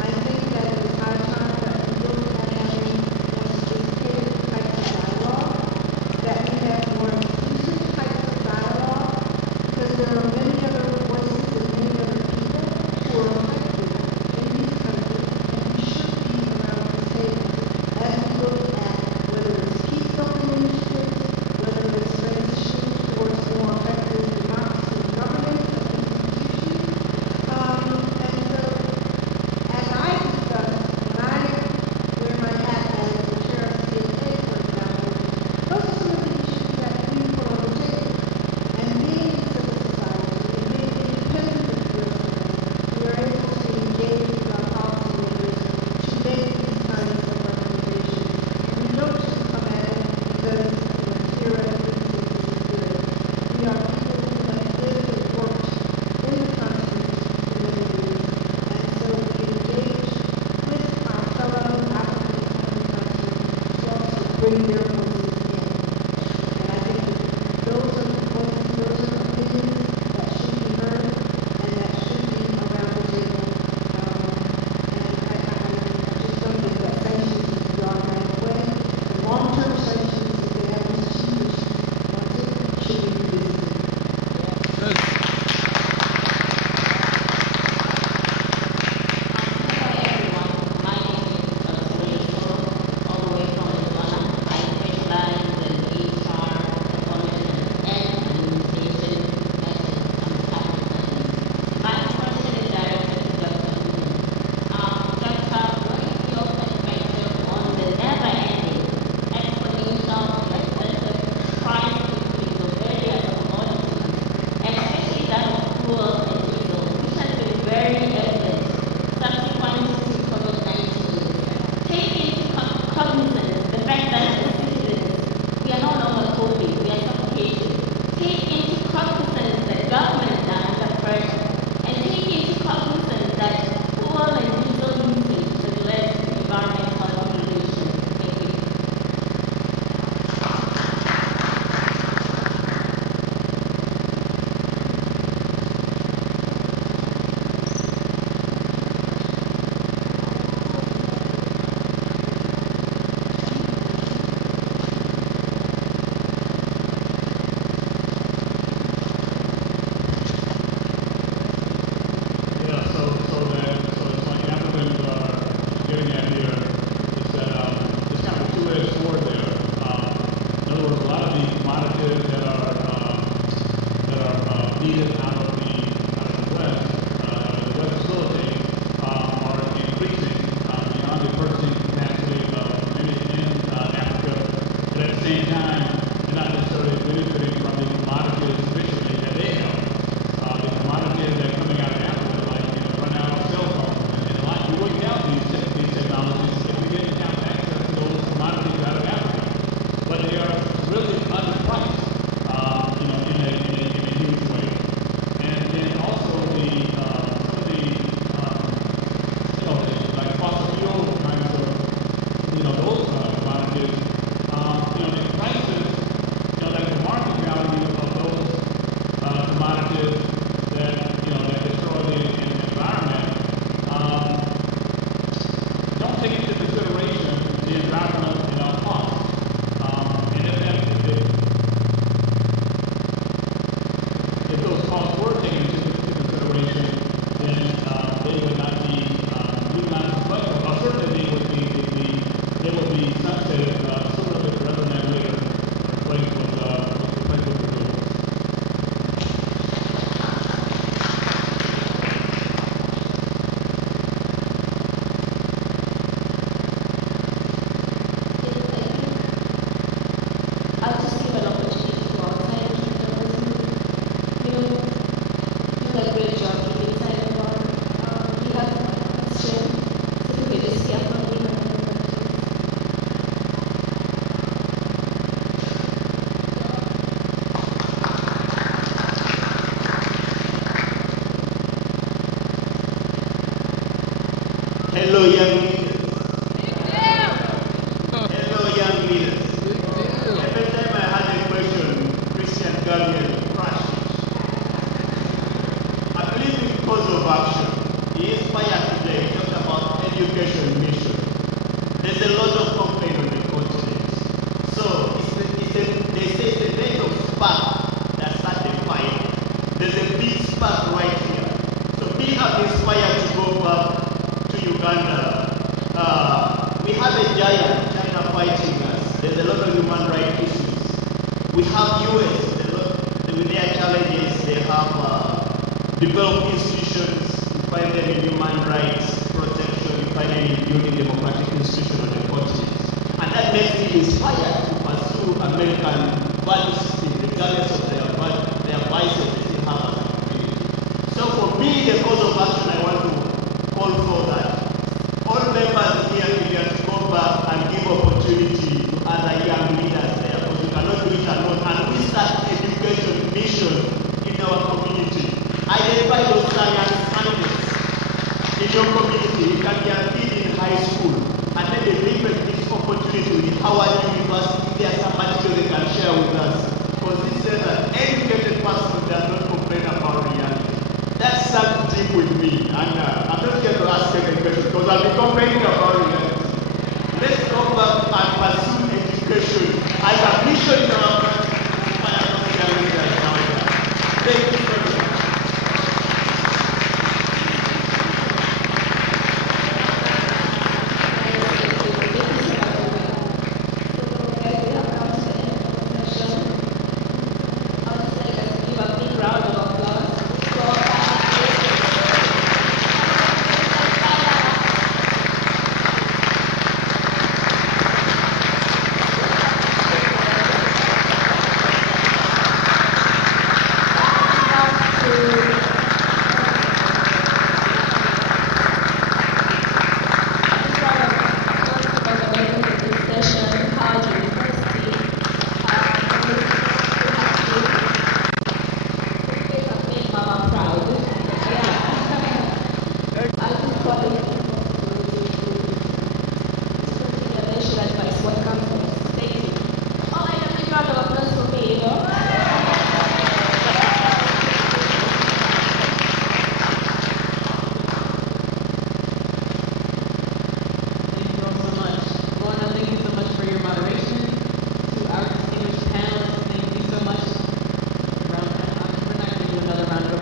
I think that it is high time that we look at having more sophisticated types of dialogue, that we have more inclusive types of dialogue, because there are many other voices and many other people who are affected in these countries, and we should be around the table as we go needed out of the West, the West facility, are increasing beyond the purchasing capacity of many in Africa. But at the same time, they're not necessarily benefiting from the commodities efficiently that they have. The commodities that are coming out of Africa, like run out of cell phones, and a lot we wouldn't have these technologies if we didn't have access to those commodities out of Africa. But they are really underpriced, in a huge way. And then also some of the like fossil fuel kinds of those commodities, the prices, like the market value of those commodities that that destroy the environment, don't take into consideration the environmental costs. And if those costs were taken into consideration, then they would not be utilized as much, or certainly they would be sunsetted sooner rather than later, replaced with renewables. I'll just give an opportunity to outside journalism. You do a great job keeping silent on. You have one question, so if you could just hear from me. Hello, young leaders. Hello, young leaders. Every time I had a question, Christian Gabriel crashed it. I believe in cause of action. He inspired today. He talked about education mission. There's a lot of complaint on the continent. So they say it's the name of spark that started the fire. There's a big spark right here. So we have inspired to go back to Uganda. We have a giant, China fighting us. There's a lot of human rights issues. We have US, with their challenges, they have developed institutions, you find them in human rights protection, you find them in building democratic institutions on the continent. And that makes me inspired to pursue American value system, regardless of their vices they still have as a community. So for me, the cause of action I want to call for that all members here in India to go back and give opportunity to other young leaders there, because we cannot do it alone. And we start education mission in our community. Identify those science candidates in your community. It can be a kid in high school, and then they bring them this opportunity with Howard University. There's some material they can share with us. Because this says that educated person does not complain about reality. That sat deep with me, and I'm not here to ask any questions because I'll be complaining about reality. Let's go back and pursue education as a mission in our country. Thank you very much. Round of